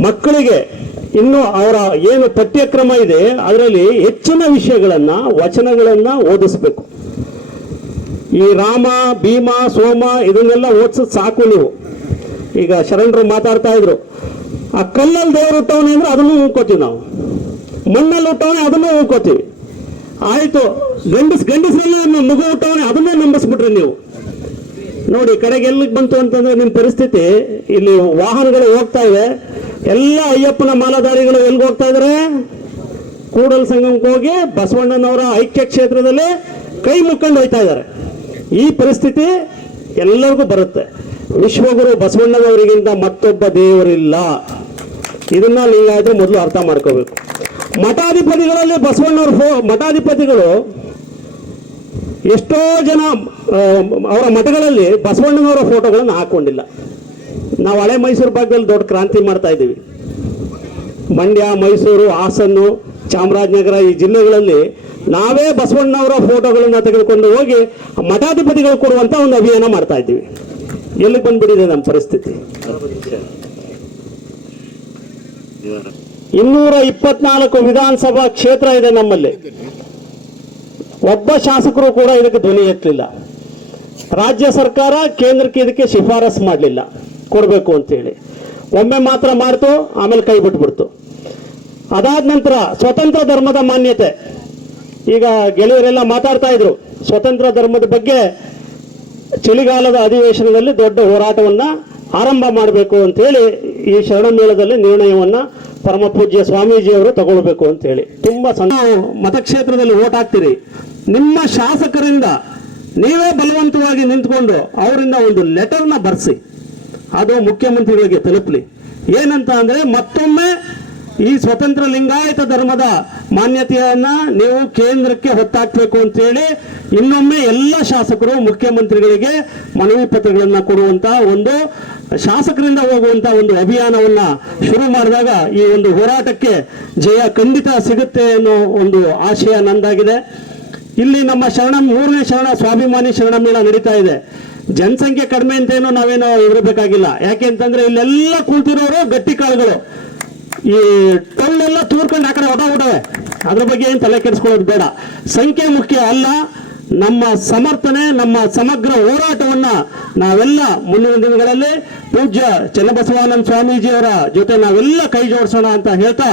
ಮಕ್ಕಳಿಗೆ ಇನ್ನು ಅವರ ಏನು ಪಠ್ಯಕ್ರಮ ಇದೆ, ಅದರಲ್ಲಿ ಹೆಚ್ಚಿನ ವಿಷಯಗಳನ್ನ, ವಚನಗಳನ್ನ ಓದಿಸ್ಬೇಕು. ಈ ರಾಮ, ಭೀಮ, ಸೋಮ, ಇದನ್ನೆಲ್ಲ ಓದಿಸೋದು ಸಾಕು ನೀವು. ಈಗ ಶರಣರು ಮಾತಾಡ್ತಾ ಇದ್ರು. ಆ ಕಲ್ಲಲ್ಲಿ ದೇವರು ಹುಟ್ಟವನೆ ಅಂದ್ರೆ ಅದನ್ನು ಉಳ್ಕೋತೀವಿ ನಾವು. ಮಣ್ಣಲ್ಲಿ ಹುಟ್ಟವನೆ ಅದನ್ನು ಉಳ್ಕೋತೀವಿ ಆಯಿತು, ಗಂಡಸ್, ಗಂಡಸರಲ್ಲಿ ಮಗು ಹುಟ್ಟವನೆ ಅದನ್ನೇ ನಂಬಿಸ್ಬಿಟ್ರಿ ನೀವು. ನೋಡಿ, ಕಡೆಗೆ ಎಲ್ಲಿಗೆ ಬಂತು ಅಂತಂದ್ರೆ ನಿಮ್ಮ ಪರಿಸ್ಥಿತಿ. ಇಲ್ಲಿ ವಾಹನಗಳು ಹೋಗ್ತಾ ಇವೆ. ಎಲ್ಲ ಅಯ್ಯಪ್ಪನ ಮಾಲಾಧಾರಿಗಳು ಎಲ್ಲಿಗೆ ಹೋಗ್ತಾ ಇದಾರೆ? ಕೂಡಲ್ ಸಂಗಮಕ್ಕೆ ಹೋಗಿ ಬಸವಣ್ಣನವರ ಐಕ್ಯ ಕ್ಷೇತ್ರದಲ್ಲಿ ಕೈ ಮುಕ್ಕೊಂಡು ಹೋಯ್ತಾ ಇದ್ದಾರೆ ಈ ಪರಿಸ್ಥಿತಿ ಎಲ್ಲರಿಗೂ ಬರುತ್ತೆ. ವಿಶ್ವಗುರು ಬಸವಣ್ಣನವರಿಗಿಂತ ಮತ್ತೊಬ್ಬ ದೇವರಿಲ್ಲ. ಇದನ್ನ ಲಿಂಗಾಯತರು ಮೊದಲು ಅರ್ಥ ಮಾಡ್ಕೋಬೇಕು. ಮಠಾಧಿಪತಿಗಳಲ್ಲಿ ಬಸವಣ್ಣವ್ರ ಫೋ ಮಠಾಧಿಪತಿಗಳು ಎಷ್ಟೋ ಜನ ಅವರ ಮಠಗಳಲ್ಲಿ ಬಸವಣ್ಣನವರ ಫೋಟೋಗಳನ್ನು ಹಾಕೊಂಡಿಲ್ಲ. ನಾವು ಹಳೆ ಮೈಸೂರು ಭಾಗದಲ್ಲಿ ದೊಡ್ಡ ಕ್ರಾಂತಿ ಮಾಡ್ತಾ ಇದ್ದೀವಿ. ಮಂಡ್ಯ, ಮೈಸೂರು ಹಾಸನ್ನು ಚಾಮರಾಜನಗರ ಈ ಜಿಲ್ಲೆಗಳಲ್ಲಿ ನಾವೇ ಬಸವಣ್ಣವರ ಫೋಟೋಗಳನ್ನ ತೆಗೆದುಕೊಂಡು ಹೋಗಿ ಮಠಾಧಿಪತಿಗಳು ಕೊಡುವಂತ ಒಂದು ಅಭಿಯಾನ ಮಾಡ್ತಾ ಇದ್ದೀವಿ. ಎಲ್ಲಿಗೆ ಬಂದ್ಬಿಟ್ಟಿದೆ ನಮ್ಮ ಪರಿಸ್ಥಿತಿ? ಇನ್ನೂರ ಇಪ್ಪತ್ನಾಲ್ಕು ವಿಧಾನಸಭಾ ಕ್ಷೇತ್ರ ಇದೆ ನಮ್ಮಲ್ಲಿ. ಒಬ್ಬ ಶಾಸಕರು ಕೂಡ ಇದಕ್ಕೆ ಧ್ವನಿ ಎತ್ತಲಿಲ್ಲ. ರಾಜ್ಯ ಸರ್ಕಾರ ಕೇಂದ್ರಕ್ಕೆ ಇದಕ್ಕೆ ಶಿಫಾರಸ್ ಮಾಡಲಿಲ್ಲ. ಕೊಡಬೇಕು ಅಂತೇಳಿ. ಒಮ್ಮೆ ಮಾತ್ರ ಮಾಡ್ತು, ಆಮೇಲೆ ಕೈ ಬಿಟ್ಬಿಡ್ತು. ಅದಾದ ನಂತರ ಸ್ವತಂತ್ರ ಧರ್ಮದ ಮಾನ್ಯತೆ. ಈಗ ಗೆಳೆಯರೆಲ್ಲ ಮಾತಾಡ್ತಾ ಇದ್ರು. ಸ್ವತಂತ್ರ ಧರ್ಮದ ಬಗ್ಗೆ ಚಳಿಗಾಲದ ಅಧಿವೇಶನದಲ್ಲಿ ದೊಡ್ಡ ಹೋರಾಟವನ್ನ ಆರಂಭ ಮಾಡಬೇಕು ಅಂತೇಳಿ ಈ ಶರಣಮೇಳದಲ್ಲಿ ನಿರ್ಣಯವನ್ನ ಪರಮ ಪೂಜ್ಯ ಸ್ವಾಮೀಜಿಯವರು ತಗೊಳ್ಬೇಕು ಅಂತೇಳಿ ತುಂಬಾ ಸಣ್ಣ ಮತಕ್ಷೇತ್ರದಲ್ಲಿ ಓಟ್ ಹಾಕ್ತೀರಿ. ನಿಮ್ಮ ಶಾಸಕರಿಂದ ನೀವೇ ಬಲವಂತವಾಗಿ ನಿಂತ್ಕೊಂಡು ಅವರಿಂದ ಒಂದು ಲೆಟರ್ನ ಬರೆಸಿ. ಅದು ಮುಖ್ಯಮಂತ್ರಿಗಳಿಗೆ ತಲುಪಲಿ. ಏನಂತ ಅಂದ್ರೆ ಮತ್ತೊಮ್ಮೆ ಈ ಸ್ವತಂತ್ರ ಲಿಂಗಾಯತ ಧರ್ಮದ ಮಾನ್ಯತೆಯನ್ನ ನೀವು ಕೇಂದ್ರಕ್ಕೆ ಹೊತ್ತಾಕ್ಬೇಕು ಅಂತೇಳಿ ಇನ್ನೊಮ್ಮೆ ಎಲ್ಲ ಶಾಸಕರು, ಮುಖ್ಯಮಂತ್ರಿಗಳಿಗೆ ಮನವಿ ಪತ್ರಗಳನ್ನ ಕೊಡುವಂತ ಒಂದು ಶಾಸಕರಿಂದ ಹೋಗುವಂತ ಒಂದು ಅಭಿಯಾನವನ್ನ ಶುರು ಮಾಡಿದಾಗ ಈ ಒಂದು ಹೋರಾಟಕ್ಕೆ ಜಯ ಖಂಡಿತ ಸಿಗುತ್ತೆ ಅನ್ನೋ ಒಂದು ಆಶಯ ನಂದಾಗಿದೆ. ಇಲ್ಲಿ ನಮ್ಮ ಶರಣ, ಮೂರನೇ ಶರಣ, ಸ್ವಾಭಿಮಾನಿ ಶರಣ ಮೇಳ ನಡೀತಾ ಇದೆ. ಜನಸಂಖ್ಯೆ ಕಡಿಮೆ ಅಂತೇನು ನಾವೇನೋ ಇರಬೇಕಾಗಿಲ್ಲ ಯಾಕೆ ಅಂತಂದ್ರೆ ಇಲ್ಲೆಲ್ಲ ಕೂತಿರೋರು ಗಟ್ಟಿ ಕಾಳುಗಳು. ಈ ಕಲ್ಲೆಲ್ಲ ತೂರ್ಕೊಂಡು ಆ ಕಡೆ ಹೊಟ್ಟೋಗ್ಬಿಟ್ಟವೆ ಅದ್ರ ಬಗ್ಗೆ ಏನು ತಲೆ ಕೆಡಿಸ್ಕೊಳ್ಳೋದು ಬೇಡ. ಸಂಖ್ಯೆ ಮುಖ್ಯ ಅಲ್ಲ, ನಮ್ಮ ಸಮರ್ಥನೆ, ನಮ್ಮ ಸಮಗ್ರ ಹೋರಾಟವನ್ನ ನಾವೆಲ್ಲ ಮುಂದಿನ ದಿನಗಳಲ್ಲಿ ಪೂಜ್ಯ ಚನ್ನಬಸವಾನಂದ ಸ್ವಾಮೀಜಿಯವರ ಜೊತೆ ನಾವೆಲ್ಲ ಕೈ ಜೋಡಿಸೋಣ ಅಂತ ಹೇಳ್ತಾ,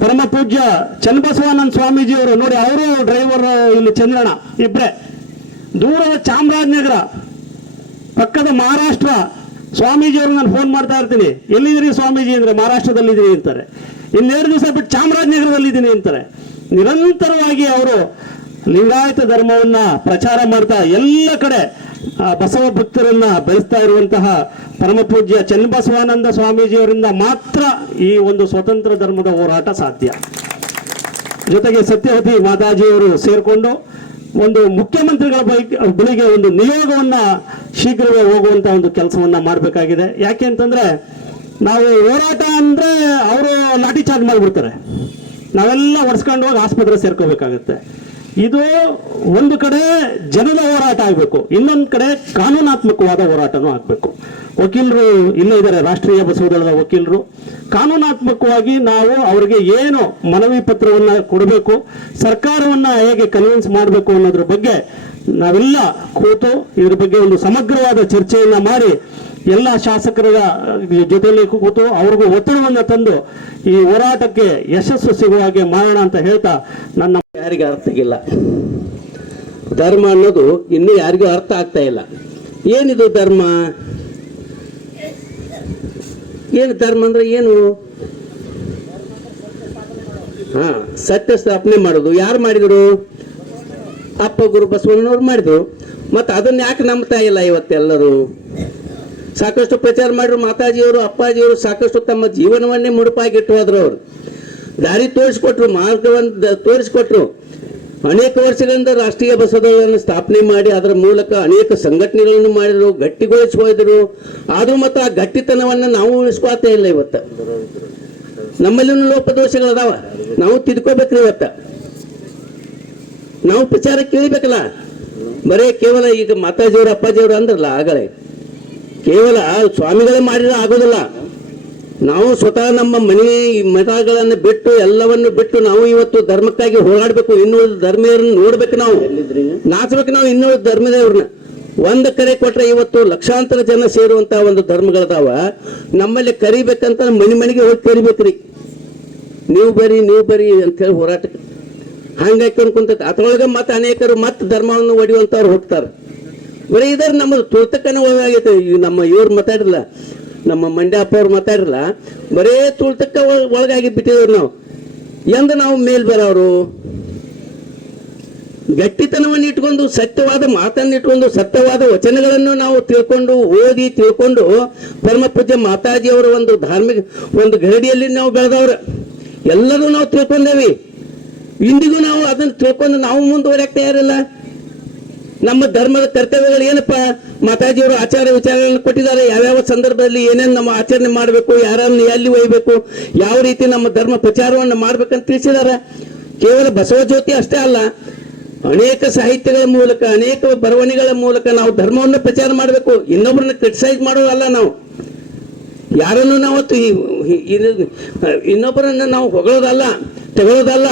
ಪರಮ ಪೂಜ್ಯ ಚನ್ನಬಸವಾನಂದ ಸ್ವಾಮೀಜಿಯವರು ನೋಡಿ, ಅವರು ಡ್ರೈವರ್ ಇಲ್ಲಿ ಚಂದ್ರಣ ಇಬ್ಬರೇ ದೂರದ ಚಾಮರಾಜನಗರ, ಪಕ್ಕದ ಮಹಾರಾಷ್ಟ್ರ ಸ್ವಾಮೀಜಿಯವ್ರು ನಾನು ಫೋನ್ ಮಾಡ್ತಾ ಇರ್ತೀನಿ. ಎಲ್ಲಿದ್ದೀರಿ ಸ್ವಾಮೀಜಿ ಅಂದ್ರೆ ಮಹಾರಾಷ್ಟ್ರದಲ್ಲಿದ್ದೀನಿ ಅಂತಾರೆ. ಇನ್ನೆರಡು ದಿವಸ ಬಿಟ್ಟು ಚಾಮರಾಜನಗರದಲ್ಲಿದ್ದೀನಿ ಅಂತಾರೆ. ನಿರಂತರವಾಗಿ ಅವರು ಲಿಂಗಾಯತ ಧರ್ಮವನ್ನ ಪ್ರಚಾರ ಮಾಡ್ತಾ ಎಲ್ಲ ಕಡೆ ಬಸವ ಭಕ್ತರನ್ನ ಬೆಳೆಸ್ತಾ ಇರುವಂತಹ ಪರಮ ಪೂಜ್ಯ ಚನ್ನಬಸವಾನಂದ ಸ್ವಾಮೀಜಿಯವರಿಂದ ಮಾತ್ರ ಈ ಒಂದು ಸ್ವತಂತ್ರ ಧರ್ಮದ ಹೋರಾಟ ಸಾಧ್ಯ. ಜೊತೆಗೆ ಸತ್ಯವತಿ ಮಾತಾಜಿಯವರು ಸೇರಿಕೊಂಡು ಒಂದು ಮುಖ್ಯಮಂತ್ರಿಗಳ ಬಳಿ- ಬಳಿಗೆ ಒಂದು ನಿಯೋಗವನ್ನ ಶೀಘ್ರವೇ ಹೋಗುವಂತ ಒಂದು ಕೆಲಸವನ್ನ ಮಾಡಬೇಕಾಗಿದೆ. ಯಾಕೆ ಅಂತಂದ್ರೆ, ನಾವು ಹೋರಾಟ ಅಂದ್ರೆ ಅವರು ಲಾಠಿ ಚಾರ್ಜ್ ಮಾಡಿಬಿಡ್ತಾರೆ. ನಾವೆಲ್ಲ ಒಡ್ಸ್ಕೊಂಡು ಹೋಗಿ ಆಸ್ಪತ್ರೆ ಸೇರ್ಕೋಬೇಕಾಗತ್ತೆ. ಇದು ಒಂದು ಕಡೆ ಜನದ ಹೋರಾಟ ಆಗಬೇಕು, ಇನ್ನೊಂದು ಕಡೆ ಕಾನೂನಾತ್ಮಕವಾದ ಹೋರಾಟನೂ ಆಗಬೇಕು. ವಕೀಲರು ಇಲ್ಲೇ ಇದ್ದಾರೆ, ರಾಷ್ಟ್ರೀಯ ಬಸವದಳದ ವಕೀಲರು. ಕಾನೂನಾತ್ಮಕವಾಗಿ ನಾವು ಅವರಿಗೆ ಏನು ಮನವಿ ಪತ್ರವನ್ನು ಕೊಡಬೇಕು, ಸರ್ಕಾರವನ್ನ ಹೇಗೆ ಕನ್ವಿನ್ಸ್ ಮಾಡಬೇಕು ಅನ್ನೋದ್ರ ಬಗ್ಗೆ ನಾವೆಲ್ಲ ಕೂತು ಇದ್ರ ಬಗ್ಗೆ ಒಂದು ಸಮಗ್ರವಾದ ಚರ್ಚೆಯನ್ನು ಮಾಡಿ ಎಲ್ಲ ಶಾಸಕರ ಜೊತೆಯಲ್ಲಿ ಕೂತು ಅವ್ರಿಗೂ ಒತ್ತಡವನ್ನು ತಂದು ಈ ಹೋರಾಟಕ್ಕೆ ಯಶಸ್ಸು ಸಿಗುವ ಹಾಗೆ ಮಾಡೋಣ ಅಂತ ಹೇಳ್ತಾ ನನ್ನ ಯಾರಿಗೆ ಅರ್ಥ ಇಲ್ಲ ಧರ್ಮ ಅನ್ನೋದು ಇನ್ನೂ ಯಾರಿಗೂ ಅರ್ಥ ಆಗ್ತಾ ಇಲ್ಲ. ಏನಿದು ಧರ್ಮ? ಏನು ಧರ್ಮ ಅಂದ್ರೆ ಏನು? ಹಾ, ಸತ್ಯ ಸ್ಥಾಪನೆ ಮಾಡೋದು. ಯಾರು ಮಾಡಿದರು? ಅಪ್ಪ ಗುರು ಬಸವಣ್ಣನವ್ರು ಮಾಡಿದ್ರು. ಮತ್ತೆ ಅದನ್ನ ಯಾಕೆ ನಂಬ್ತಾ ಇಲ್ಲ ಇವತ್ತೆಲ್ಲರೂ? ಸಾಕಷ್ಟು ಪ್ರಚಾರ ಮಾಡಿದ್ರು ಮಾತಾಜಿಯವರು, ಅಪ್ಪಾಜಿಯವರು ಸಾಕಷ್ಟು ತಮ್ಮ ಜೀವನವನ್ನೇ ಮುಡುಪಾಗಿಟ್ಟು ಹೋದ್ರು ಅವರು. ದಾರಿ ತೋರಿಸ್ಕೊಟ್ರು ಮಾರ್ಗವನ್ನು ತೋರಿಸ್ಕೊಟ್ರು. ಅನೇಕ ವರ್ಷಗಳಿಂದ ರಾಷ್ಟ್ರೀಯ ಬಸವಗಳನ್ನು ಸ್ಥಾಪನೆ ಮಾಡಿ ಅದರ ಮೂಲಕ ಅನೇಕ ಸಂಘಟನೆಗಳನ್ನು ಮಾಡಿದ್ರು ಗಟ್ಟಿಗೊಳಿಸಿ ಆದರೂ ಆದ್ರೂ ಮತ್ತು ಆ ಗಟ್ಟಿತನವನ್ನು ನಾವು ಉಳಿಸ್ಕೊಳ್ತಾ ಇಲ್ಲ ಇವತ್ತು. ನಮ್ಮಲ್ಲಿನೂ ಲೋಪದೋಷಗಳದಾವ. ನಾವು ತಿದ್ಕೋಬೇಕ್ರಿ ಇವತ್ತ. ನಾವು ಪ್ರಚಾರ ಕೇಳಬೇಕಲ್ಲ? ಬರೇ ಕೇವಲ ಈಗ ಮಾತಾಜಿಯವರು, ಅಪ್ಪಾಜಿಯವರು ಅಂದ್ರಲ್ಲ, ಆಗಲೇ. ಕೇವಲ ಸ್ವಾಮಿಗಳೇ ಮಾಡಿದ್ರೆ ಆಗೋದಿಲ್ಲ. ನಾವು ಸ್ವತಃ ನಮ್ಮ ಮನೆ ಮತಗಳನ್ನು ಬಿಟ್ಟು ಎಲ್ಲವನ್ನು ಬಿಟ್ಟು ನಾವು ಇವತ್ತು ಧರ್ಮಕ್ಕಾಗಿ ಹೋರಾಡಬೇಕು. ಇನ್ನುಳಿದ ಧರ್ಮೀಯರನ್ನು ನೋಡ್ಬೇಕು ನಾವು. ನಾಚಬೇಕು ನಾವು ಇನ್ನುಳಿದ ಧರ್ಮದೇವ್ರನ್ನ. ಒಂದು ಕರೆ ಕೊಟ್ರೆ ಇವತ್ತು ಲಕ್ಷಾಂತರ ಜನ ಸೇರುವಂತ ಒಂದು ಧರ್ಮಗಳದಾವ. ನಮ್ಮಲ್ಲಿ ಕರಿಬೇಕಂತ ಮನೆ ಮನೆಗೆ ಹೋಗಿ ಕರಿಬೇಕ್ರಿ. ನೀವು ಬರಿ ನೀವು ಬರಿ ಅಂತ ಹೇಳಿ ಹೋರಾಟಕ್ಕೆ. ಹಂಗಾಗಿ ಕುಂತೈತೆ. ಅದ್ರೊಳಗೆ ಮತ್ತೆ ಅನೇಕರು ಮತ್ತೆ ಧರ್ಮವನ್ನು ಒಡೆಯುವಂತವ್ರು ಹೋಗ್ತಾರೆ. ಬರೀ ಇದರ ನಮ್ಮ ತುರ್ತಕನ ಒಳಗಾಗೈತೆ ನಮ್ಮ ಇವ್ರು ಮಾತಾಡಿರಲ್ಲ, ನಮ್ಮ ಮಂಡ್ಯಪ್ಪ ಅವ್ರು ಮಾತಾಡಿರಲ್ಲ, ಬರೇ ತುಳ್ತಕ್ಕ ಒಳ- ಒಳಗಾಗಿ ಬಿಟ್ಟಿದ್ರು ನಾವು. ಎಂದ ನಾವು ಮೇಲ್ ಬರೋರು? ಗಟ್ಟಿತನವನ್ನು ಇಟ್ಕೊಂಡು, ಸತ್ಯವಾದ ಮಾತನ್ನು ಇಟ್ಕೊಂಡು, ಸತ್ಯವಾದ ವಚನಗಳನ್ನು ನಾವು ತಿಳ್ಕೊಂಡು, ಓದಿ ತಿಳ್ಕೊಂಡು, ಪರಮ ಪೂಜ್ಯ ಮಾತಾಜಿಯವರ ಒಂದು ಧಾರ್ಮಿಕ, ಒಂದು ಗರಡಿಯಲ್ಲಿ ನಾವು ಬೆಳೆದವ್ರ. ಎಲ್ಲರೂ ನಾವು ತಿಳ್ಕೊಂಡೇವಿ. ಇಂದಿಗೂ ನಾವು ಅದನ್ನು ತಿಳ್ಕೊಂಡು ನಾವು ಮುಂದುವರಿಯಕ್ಕೆ ತಯಾರಿಲ್ಲ. ನಮ್ಮ ಧರ್ಮದ ಕರ್ತವ್ಯಗಳು ಏನಪ್ಪ ಮಾತಾಜಿಯವರು ಆಚಾರ ವಿಚಾರಗಳನ್ನು ಕೊಟ್ಟಿದ್ದಾರೆ? ಯಾವ್ಯಾವ ಸಂದರ್ಭದಲ್ಲಿ ಏನೇನು ನಮ್ಮ ಆಚರಣೆ ಮಾಡಬೇಕು, ಯಾರನ್ನು ಎಲ್ಲಿ ಒಯ್ಯಬೇಕು ಯಾವ ರೀತಿ ನಮ್ಮ ಧರ್ಮ ಪ್ರಚಾರವನ್ನು ಮಾಡ್ಬೇಕಂತ ತಿಳಿಸಿದ್ದಾರೆ. ಕೇವಲ ಬಸವ ಜ್ಯೋತಿ ಅಷ್ಟೇ ಅಲ್ಲ, ಅನೇಕ ಸಾಹಿತ್ಯಗಳ ಮೂಲಕ, ಅನೇಕ ಬರವಣಿಗಳ ಮೂಲಕ ನಾವು ಧರ್ಮವನ್ನು ಪ್ರಚಾರ ಮಾಡಬೇಕು. ಇನ್ನೊಬ್ಬರನ್ನ ಕ್ರಿಟಿಸೈಸ್ ಮಾಡೋದಲ್ಲ ನಾವು. ಯಾರನ್ನು ನಾವು ಇನ್ನೊಬ್ಬರನ್ನು ನಾವು ಹೊಗಳೋದಲ್ಲ ತಗೊಳ್ಳೋದಲ್ಲ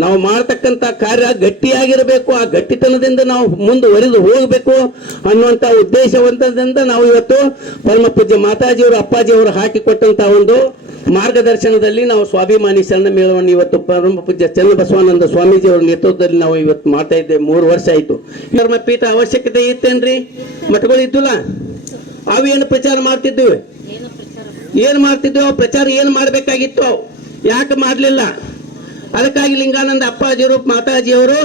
ನಾವು ಮಾಡ್ತಕ್ಕಂಥ ಕಾರ್ಯ ಗಟ್ಟಿಯಾಗಿರಬೇಕು ಆ ಗಟ್ಟಿತನದಿಂದ ನಾವು ಮುಂದುವರಿದು ಹೋಗಬೇಕು ಅನ್ನುವಂಥ ಉದ್ದೇಶವಂತದಿಂದ ನಾವು ಇವತ್ತು ಪರಮ ಪೂಜ್ಯ ಮಾತಾಜಿಯವರು ಅಪ್ಪಾಜಿಯವರು ಹಾಕಿಕೊಟ್ಟಂತ ಒಂದು ಮಾರ್ಗದರ್ಶನದಲ್ಲಿ ನಾವು ಸ್ವಾಭಿಮಾನಿ ಚಂದ ಮೇಳವನ್ನು ಇವತ್ತು ಪರಮ ಪೂಜ್ಯ ಚನ್ನಬಸವಾನಂದ ಸ್ವಾಮೀಜಿಯವರ ನೇತೃತ್ವದಲ್ಲಿ ನಾವು ಇವತ್ತು ಮಾಡ್ತಾ ಇದ್ದೇವೆ. ಮೂರು ವರ್ಷ ಆಯಿತು. ಧರ್ಮಪೀಠ ಅವಶ್ಯಕತೆ ಇತ್ತೇನ್ರಿ? ಮಠಗಳು ಇದ್ದುಲ್ಲ? ಅವೇನು ಪ್ರಚಾರ ಮಾಡ್ತಿದ್ವಿ? ಏನು ಮಾಡ್ತಿದ್ವು? ಅವು ಪ್ರಚಾರ ಏನು ಮಾಡಬೇಕಾಗಿತ್ತು? ಯಾಕೆ ಮಾಡಲಿಲ್ಲ? ಅದಕ್ಕಾಗಿ ಲಿಂಗಾನಂದ ಅಪ್ಪಾಜಿಯವರು ಮಾತಾಜಿಯವರು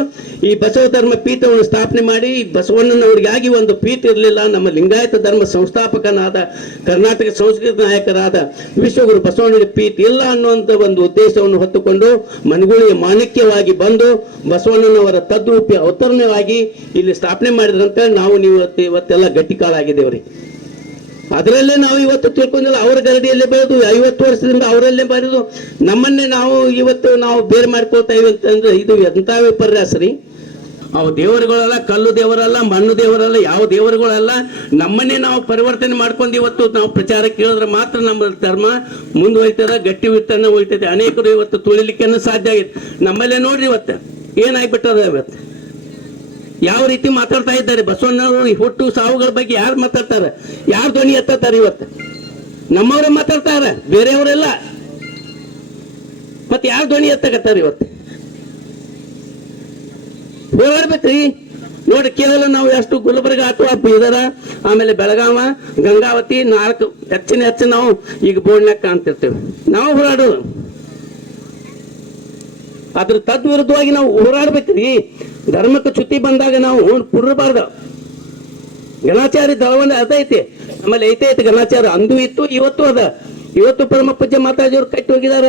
ಈ ಬಸವ ಧರ್ಮ ಪೀಠವನ್ನು ಸ್ಥಾಪನೆ ಮಾಡಿ ಈ ಬಸವಣ್ಣನವರಿಗಾಗಿ ಒಂದು ಪೀಠ ಇರಲಿಲ್ಲ. ನಮ್ಮ ಲಿಂಗಾಯತ ಧರ್ಮ ಸಂಸ್ಥಾಪಕನಾದ ಕರ್ನಾಟಕ ಸಂಸ್ಕೃತ ನಾಯಕರಾದ ವಿಶ್ವಗುರು ಬಸವಣ್ಣನ ಪೀಠ ಇಲ್ಲ ಅನ್ನುವಂಥ ಒಂದು ಉದ್ದೇಶವನ್ನು ಹೊತ್ತುಕೊಂಡು ಮನಗುಳಿಯ ಮಾಣಿಕ್ಯವಾಗಿ ಬಂದು ಬಸವಣ್ಣನವರ ತದ್ರೂಪಿ ಅವತರಣವಾಗಿ ಇಲ್ಲಿ ಸ್ಥಾಪನೆ ಮಾಡಿದ್ರಂತ. ನಾವು ನೀವು ಇವತ್ತು ಇವತ್ತೆಲ್ಲ ಗಟ್ಟಿ ಕಾಲಾಗಿದ್ದೇವ್ರಿ. ಅದರಲ್ಲೇ ನಾವು ಇವತ್ತು ತಿಳ್ಕೊಂಡಿಲ್ಲ, ಅವರ ಗರಡಿಯಲ್ಲೇ ಬೆಳೆದು, ಐವತ್ತು ವರ್ಷದಿಂದ ಅವರಲ್ಲೇ ಬರೆದು ನಮ್ಮನ್ನೇ ನಾವು ಇವತ್ತು ನಾವು ಬೇರೆ ಮಾಡ್ಕೊಳ್ತಾ ಇವಿ ಅಂತಂದ್ರೆ ಇದು ಎಂತ ವಿಪರ್ಯಾಸ ರೀ ಅವು ದೇವರುಗಳಲ್ಲ, ಕಲ್ಲು ದೇವರಲ್ಲ, ಮಣ್ಣು ದೇವರಲ್ಲ, ಯಾವ ದೇವರುಗಳಲ್ಲ, ನಮ್ಮನ್ನೇ ನಾವು ಪರಿವರ್ತನೆ ಮಾಡ್ಕೊಂಡು ಇವತ್ತು ನಾವು ಪ್ರಚಾರ ಕೇಳಿದ್ರೆ ಮಾತ್ರ ನಮ್ಮ ಧರ್ಮ ಮುಂದುವರಿತದ, ಗಟ್ಟಿ ವಿತ್ತನ್ನ ಉಳಿತೈತೆ ಅನೇಕರು ಇವತ್ತು ತುಳಿಲಿಕ್ಕೆ ಸಾಧ್ಯ ಆಗಿದೆ ನಮ್ಮಲ್ಲೇ ನೋಡ್ರಿ ಇವತ್ತು, ಏನಾಗ್ಬಿಟ್ಟದ ಇವತ್ತು? ಯಾವ ರೀತಿ ಮಾತಾಡ್ತಾ ಇದ್ದಾರೆ? ಬಸವಣ್ಣವರು ಹುಟ್ಟು ಸಾವುಗಳ ಬಗ್ಗೆ ಯಾರು ಮಾತಾಡ್ತಾರೆ? ಯಾರು ಧ್ವನಿ ಎತ್ತತಾರೆ ಇವತ್ತು? ನಮ್ಮವರೇ ಮಾತಾಡ್ತಾರ, ಬೇರೆಯವರೆಲ್ಲ. ಮತ್ತೆ ಯಾರು ಧ್ವನಿ ಎತ್ತಕತ್ತಾರೆ ಇವತ್ತು? ಹೋರಾಡ್ಬೇಕ್ರಿ ನೋಡಿ, ಕೇವಲ ನಾವು ಎಷ್ಟು ಗುಲ್ಬರ್ಗ ಅಥವಾ ಬೀದರ, ಆಮೇಲೆ ಬೆಳಗಾವ, ಗಂಗಾವತಿ, ನಾಲ್ಕು ಹೆಚ್ಚಿನ ಹೆಚ್ಚಿನ ನಾವು ಈಗ ಬೋರ್ಡ್ನಾಗ ಕಾಣ್ತಿರ್ತೇವೆ. ನಾವು ಹೋರಾಡೋದು. ಅದ್ರ ತದ್ವಿರುದ್ಧವಾಗಿ ನಾವು ಹೋರಾಡ್ಬೇಕ್ರಿ. ಧರ್ಮಕ್ಕೆ ಚ್ಯುತಿ ಬಂದಾಗ ನಾವು ಪುರ್ರಬಾರ್ದು. ಗಣಾಚಾರಿ ದಳವನ್ನ ಅದೈತಿ ಆಮೇಲೆ ಐತೆ ಐತಿ ಗಣಾಚಾರ ಅಂದು ಇತ್ತು, ಇವತ್ತು ಅದ. ಇವತ್ತು ಪರಮ ಪೂಜ್ಯ ಮಾತಾಜಿಯವ್ರು ಕಟ್ಟಿ ಹೋಗಿದಾರ.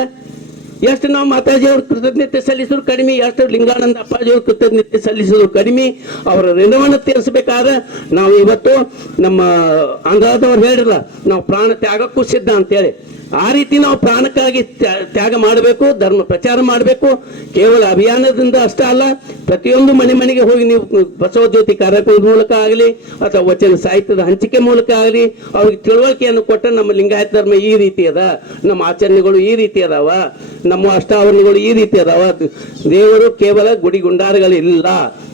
ಎಷ್ಟು ನಾವು ಮಾತಾಜಿಯವ್ರ ಕೃತಜ್ಞತೆ ಸಲ್ಲಿಸಿದ್ರು ಕಡಿಮೆ, ಎಷ್ಟು ಲಿಂಗಾನಂದ ಅಪ್ಪಾಜಿಯವ್ರ ಕೃತಜ್ಞತೆ ಸಲ್ಲಿಸಿದ್ರು ಕಡಿಮೆ, ಅವರ ಋಣವನ್ನು ತೀರಿಸಬೇಕಾದ್ರೆ ನಾವು ಇವತ್ತು ನಮ್ಮ ಅಂದಾದವ್ರು ಹೇಳಿರಲ್ಲ ನಾವು ಪ್ರಾಣ ತ್ಯಾಗಕ್ಕೂ ಸಿದ್ಧ ಅಂತೇಳಿ. ಆ ರೀತಿ ನಾವು ಪ್ರಾಣಕ್ಕಾಗಿ ತ್ಯಾ- ತ್ಯಾಗ ಮಾಡಬೇಕು, ಧರ್ಮ ಪ್ರಚಾರ ಮಾಡಬೇಕು. ಕೇವಲ ಅಭಿಯಾನದಿಂದ ಅಷ್ಟೇ ಅಲ್ಲ, ಪ್ರತಿಯೊಂದು ಮನೆ ಮನೆಗೆ ಹೋಗಿ ನೀವು ಬಸವ ಜ್ಯೋತಿ ಕಾರ್ಯಕ್ರಮದ ಮೂಲಕ ಆಗಲಿ, ಅಥವಾ ವಚನ ಸಾಹಿತ್ಯದ ಹಂಚಿಕೆ ಮೂಲಕ ಆಗಲಿ, ಅವ್ರಿಗೆ ತಿಳುವಳಿಕೆಯನ್ನು ಕೊಟ್ಟ ನಮ್ಮ ಲಿಂಗಾಯತ ಧರ್ಮ ಈ ರೀತಿ ಅದ, ನಮ್ಮ ಆಚರಣೆಗಳು ಈ ರೀತಿ ಅದಾವ, ನಮ್ಮ ಅಷ್ಟಾವರಣಗಳು ಈ ರೀತಿ ಅದಾವ. ದೇವರು ಕೇವಲ ಗುಡಿ ಗುಂಡಾರಗಳಿಲ್ಲ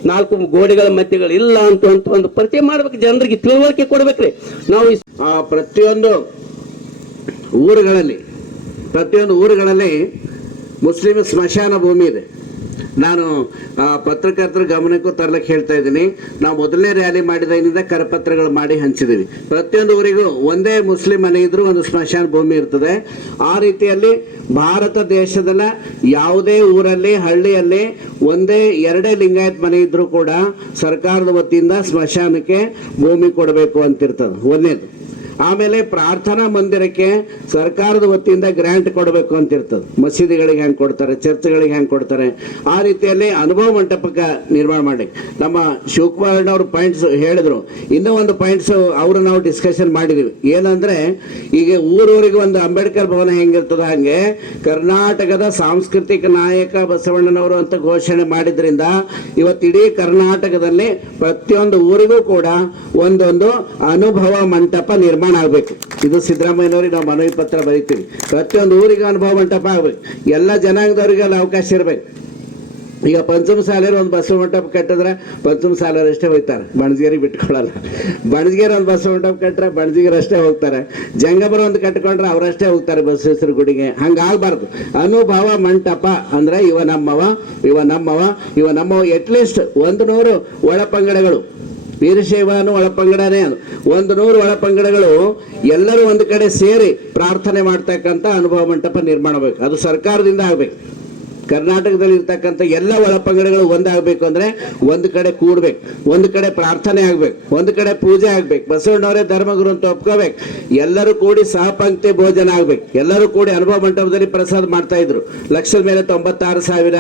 ನಾಲ್ಕು ಗೋಡೆಗಳ ಮಧ್ಯಗಳು ಇಲ್ಲ ಅಂತ ಒಂದು ಪರಿಚಯ ಮಾಡ್ಬೇಕು, ಜನರಿಗೆ ತಿಳುವಳಿಕೆ ಕೊಡ್ಬೇಕ್ರಿ. ನಾವು ಪ್ರತಿಯೊಂದು ಊರುಗಳಲ್ಲಿ, ಪ್ರತಿಯೊಂದು ಊರುಗಳಲ್ಲಿ ಮುಸ್ಲಿಂ ಸ್ಮಶಾನ ಭೂಮಿ ಇದೆ. ನಾನು ಪತ್ರಕರ್ತರ ಗಮನಕ್ಕೂ ತರಲಿಕ್ಕೆ ಹೇಳ್ತಾ ಇದ್ದೀನಿ. ನಾವು ಮೊದಲನೇ ರ್ಯಾಲಿ ಮಾಡಿದಾಗಿನಿಂದ ಕರಪತ್ರಗಳು ಮಾಡಿ ಹಂಚಿದ್ದೀವಿ ಪ್ರತಿಯೊಂದು ಊರಿಗೂ ಒಂದೇ ಮುಸ್ಲಿಂ ಮನೆ ಇದ್ರೂ ಒಂದು ಸ್ಮಶಾನ ಭೂಮಿ ಇರ್ತದೆ. ಆ ರೀತಿಯಲ್ಲಿ ಭಾರತ ದೇಶದಲ್ಲ, ಯಾವುದೇ ಊರಲ್ಲಿ, ಹಳ್ಳಿಯಲ್ಲಿ ಒಂದೇ ಎರಡೇ ಲಿಂಗಾಯತ್ ಮನೆ ಇದ್ರೂ ಕೂಡ ಸರ್ಕಾರದ ವತಿಯಿಂದ ಸ್ಮಶಾನಕ್ಕೆ ಭೂಮಿ ಕೊಡಬೇಕು ಅಂತಿರ್ತದೆ. ಒಂದೇದು. ಆಮೇಲೆ ಪ್ರಾರ್ಥನಾ ಮಂದಿರಕ್ಕೆ ಸರ್ಕಾರದ ವತಿಯಿಂದ ಗ್ರ್ಯಾಂಟ್ ಕೊಡಬೇಕು ಅಂತ ಇರ್ತದೆ. ಮಸೀದಿಗಳಿಗೆ ಹೆಂಗೆ ಕೊಡ್ತಾರೆ, ಚರ್ಚ್ಗಳಿಗೆ ಹೆಂಗೆ ಕೊಡ್ತಾರೆ. ಆ ರೀತಿಯಲ್ಲಿ ಅನುಭವ ಮಂಟಪಕ್ಕೆ ನಿರ್ಮಾಣ ಮಾಡಿ ನಮ್ಮ ಅವರು ಪಾಯಿಂಟ್ಸ್ ಹೇಳಿದ್ರು. ಇನ್ನೂ ಒಂದು ಪಾಯಿಂಟ್ಸ್ ಅವರು ನಾವು ಡಿಸ್ಕಷನ್ ಮಾಡಿದೀವಿ. ಏನಂದ್ರೆ, ಈಗ ಊರೂರಿಗೆ ಒಂದು ಅಂಬೇಡ್ಕರ್ ಭವನ ಹೆಂಗಿರ್ತದೆ ಹಾಗೆ, ಕರ್ನಾಟಕದ ಸಾಂಸ್ಕೃತಿಕ ನಾಯಕ ಬಸವಣ್ಣನವರು ಅಂತ ಘೋಷಣೆ ಮಾಡಿದ್ರಿಂದ, ಇವತ್ತು ಇಡೀ ಕರ್ನಾಟಕದಲ್ಲಿ ಪ್ರತಿಯೊಂದು ಊರಿಗೂ ಕೂಡ ಒಂದೊಂದು ಅನುಭವ ಮಂಟಪ ನಿರ್ಮಾಣ ಆಗಬೇಕು. ಇದು ಸಿದ್ದರಾಮಯ್ಯನವ್ರಿಗೆ ನಾವು ಮನವಿ ಪತ್ರ ಬರೀತೀವಿ. ಪ್ರತಿಯೊಂದು ಊರಿಗೆ ಅನುಭವ ಮಂಟಪ ಆಗ್ಬೇಕು. ಎಲ್ಲ ಜನಾಂಗದವ್ರಿಗೆ ಅಲ್ಲಿ ಅವಕಾಶ ಇರಬೇಕು. ಈಗ ಪಂಚಮ ಸಾಲೇರು ಒಂದು ಬಸವ ಮಂಟಪ ಕಟ್ಟಿದ್ರೆ ಪಂಚಮ ಸಾಲರು ಅಷ್ಟೇ ಹೋಗ್ತಾರೆ. ಬಣಜಿಗರಿಗೆ ಬಿಟ್ಕೊಳ್ಳಲ್ಲ. ಬಣಜಿಗೆರೆ ಒಂದು ಬಸವ ಮಂಟಪ ಕಟ್ಟರೆ ಬಣಜಿಗರು ಅಷ್ಟೇ ಹೋಗ್ತಾರೆ. ಜಂಗಮರ ಒಂದು ಕಟ್ಕೊಂಡ್ರೆ ಅವರಷ್ಟೇ ಹೋಗ್ತಾರೆ ಬಸವೇಶ್ವರ ಗುಡಿಗೆ. ಹಂಗಾಗಬಾರ್ದು. ಅನುಭವ ಮಂಟಪ ಅಂದರೆ ಇವ ನಮ್ಮವ ಇವ ನಮ್ಮವ ಇವ ನಮ್ಮವ ಅಟ್ಲೀಸ್ಟ್ ಒಂದು ನೂರು ಒಳಪಂಗಡಗಳು ವೀರಶೈವನು ಒಳಪಂಗಡನೇ ಅದು. ಒಂದು ನೂರು ಒಳಪಂಗಡಗಳು ಎಲ್ಲರೂ ಒಂದು ಕಡೆ ಸೇರಿ ಪ್ರಾರ್ಥನೆ ಮಾಡ್ತಕ್ಕಂಥ ಅನುಭವ ಮಂಟಪ ನಿರ್ಮಾಣ ಬೇಕು. ಅದು ಸರ್ಕಾರದಿಂದ ಆಗಬೇಕು. ಕರ್ನಾಟಕದಲ್ಲಿ ಇರ್ತಕ್ಕಂಥ ಎಲ್ಲ ಒಳಪಂಗಡಗಳು ಒಂದಾಗಬೇಕು ಅಂದರೆ ಒಂದು ಕಡೆ ಕೂಡ್ಬೇಕು, ಒಂದು ಕಡೆ ಪ್ರಾರ್ಥನೆ ಆಗ್ಬೇಕು, ಒಂದು ಕಡೆ ಪೂಜೆ ಆಗ್ಬೇಕು. ಬಸವಣ್ಣವರೇ ಧರ್ಮಗುರು ಅಂತ ಒಪ್ಕೋಬೇಕು. ಎಲ್ಲರೂ ಕೂಡಿ ಸಹಪಂಕ್ತಿ ಭೋಜನ ಆಗ್ಬೇಕು. ಎಲ್ಲರೂ ಕೂಡಿ ಅನುಭವ ಮಂಟಪದಲ್ಲಿ ಪ್ರಸಾದ ಮಾಡ್ತಾ ಇದ್ರು. ಲಕ್ಷದ ಮೇಲೆ ತೊಂಬತ್ತಾರು ಸಾವಿರ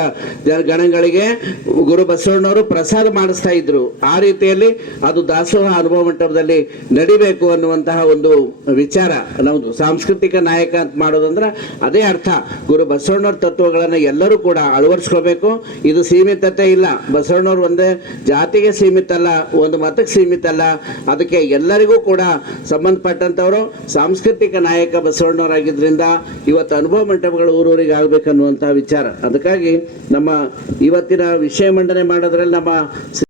ಗಣಗಳಿಗೆ ಗುರು ಬಸವಣ್ಣವರು ಪ್ರಸಾದ ಮಾಡಿಸ್ತಾ ಇದ್ರು. ಆ ರೀತಿಯಲ್ಲಿ ಅದು ದಾಸೋಹ ಅನುಭವ ಮಂಟಪದಲ್ಲಿ ನಡಿಬೇಕು ಅನ್ನುವಂತಹ ಒಂದು ವಿಚಾರ ನಮ್ಮದು ಸಾಂಸ್ಕೃತಿಕ ನಾಯಕ ಅಂತ ಮಾಡೋದಂದ್ರೆ ಅದೇ ಅರ್ಥ. ಗುರು ಬಸವಣ್ಣವ್ರ ತತ್ವಗಳನ್ನ ಎಲ್ಲರೂ ಎಲ್ಲರೂ ಕೂಡ ಅಳವಡಿಸ್ಕೋಬೇಕು. ಇದು ಸೀಮಿತತೆ ಇಲ್ಲ. ಬಸವಣ್ಣವ್ರು ಒಂದೇ ಜಾತಿಗೆ ಸೀಮಿತ ಅಲ್ಲ ಒಂದು ಮತಕ್ಕೆ ಸೀಮಿತ ಅಲ್ಲ ಅದಕ್ಕೆ ಎಲ್ಲರಿಗೂ ಕೂಡ ಸಂಬಂಧಪಟ್ಟಂಥವರು ಸಾಂಸ್ಕೃತಿಕ ನಾಯಕ ಬಸವಣ್ಣವರಾಗಿದ್ದರಿಂದ ಇವತ್ತು ಅನುಭವ ಮಂಟಪಗಳು ಊರೂರಿಗೆ ಆಗಬೇಕನ್ನುವಂಥ ವಿಚಾರ. ಅದಕ್ಕಾಗಿ ನಮ್ಮ ಇವತ್ತಿನ ವಿಷಯ ಮಂಡನೆ ಮಾಡೋದ್ರಲ್ಲಿ ನಮ್ಮ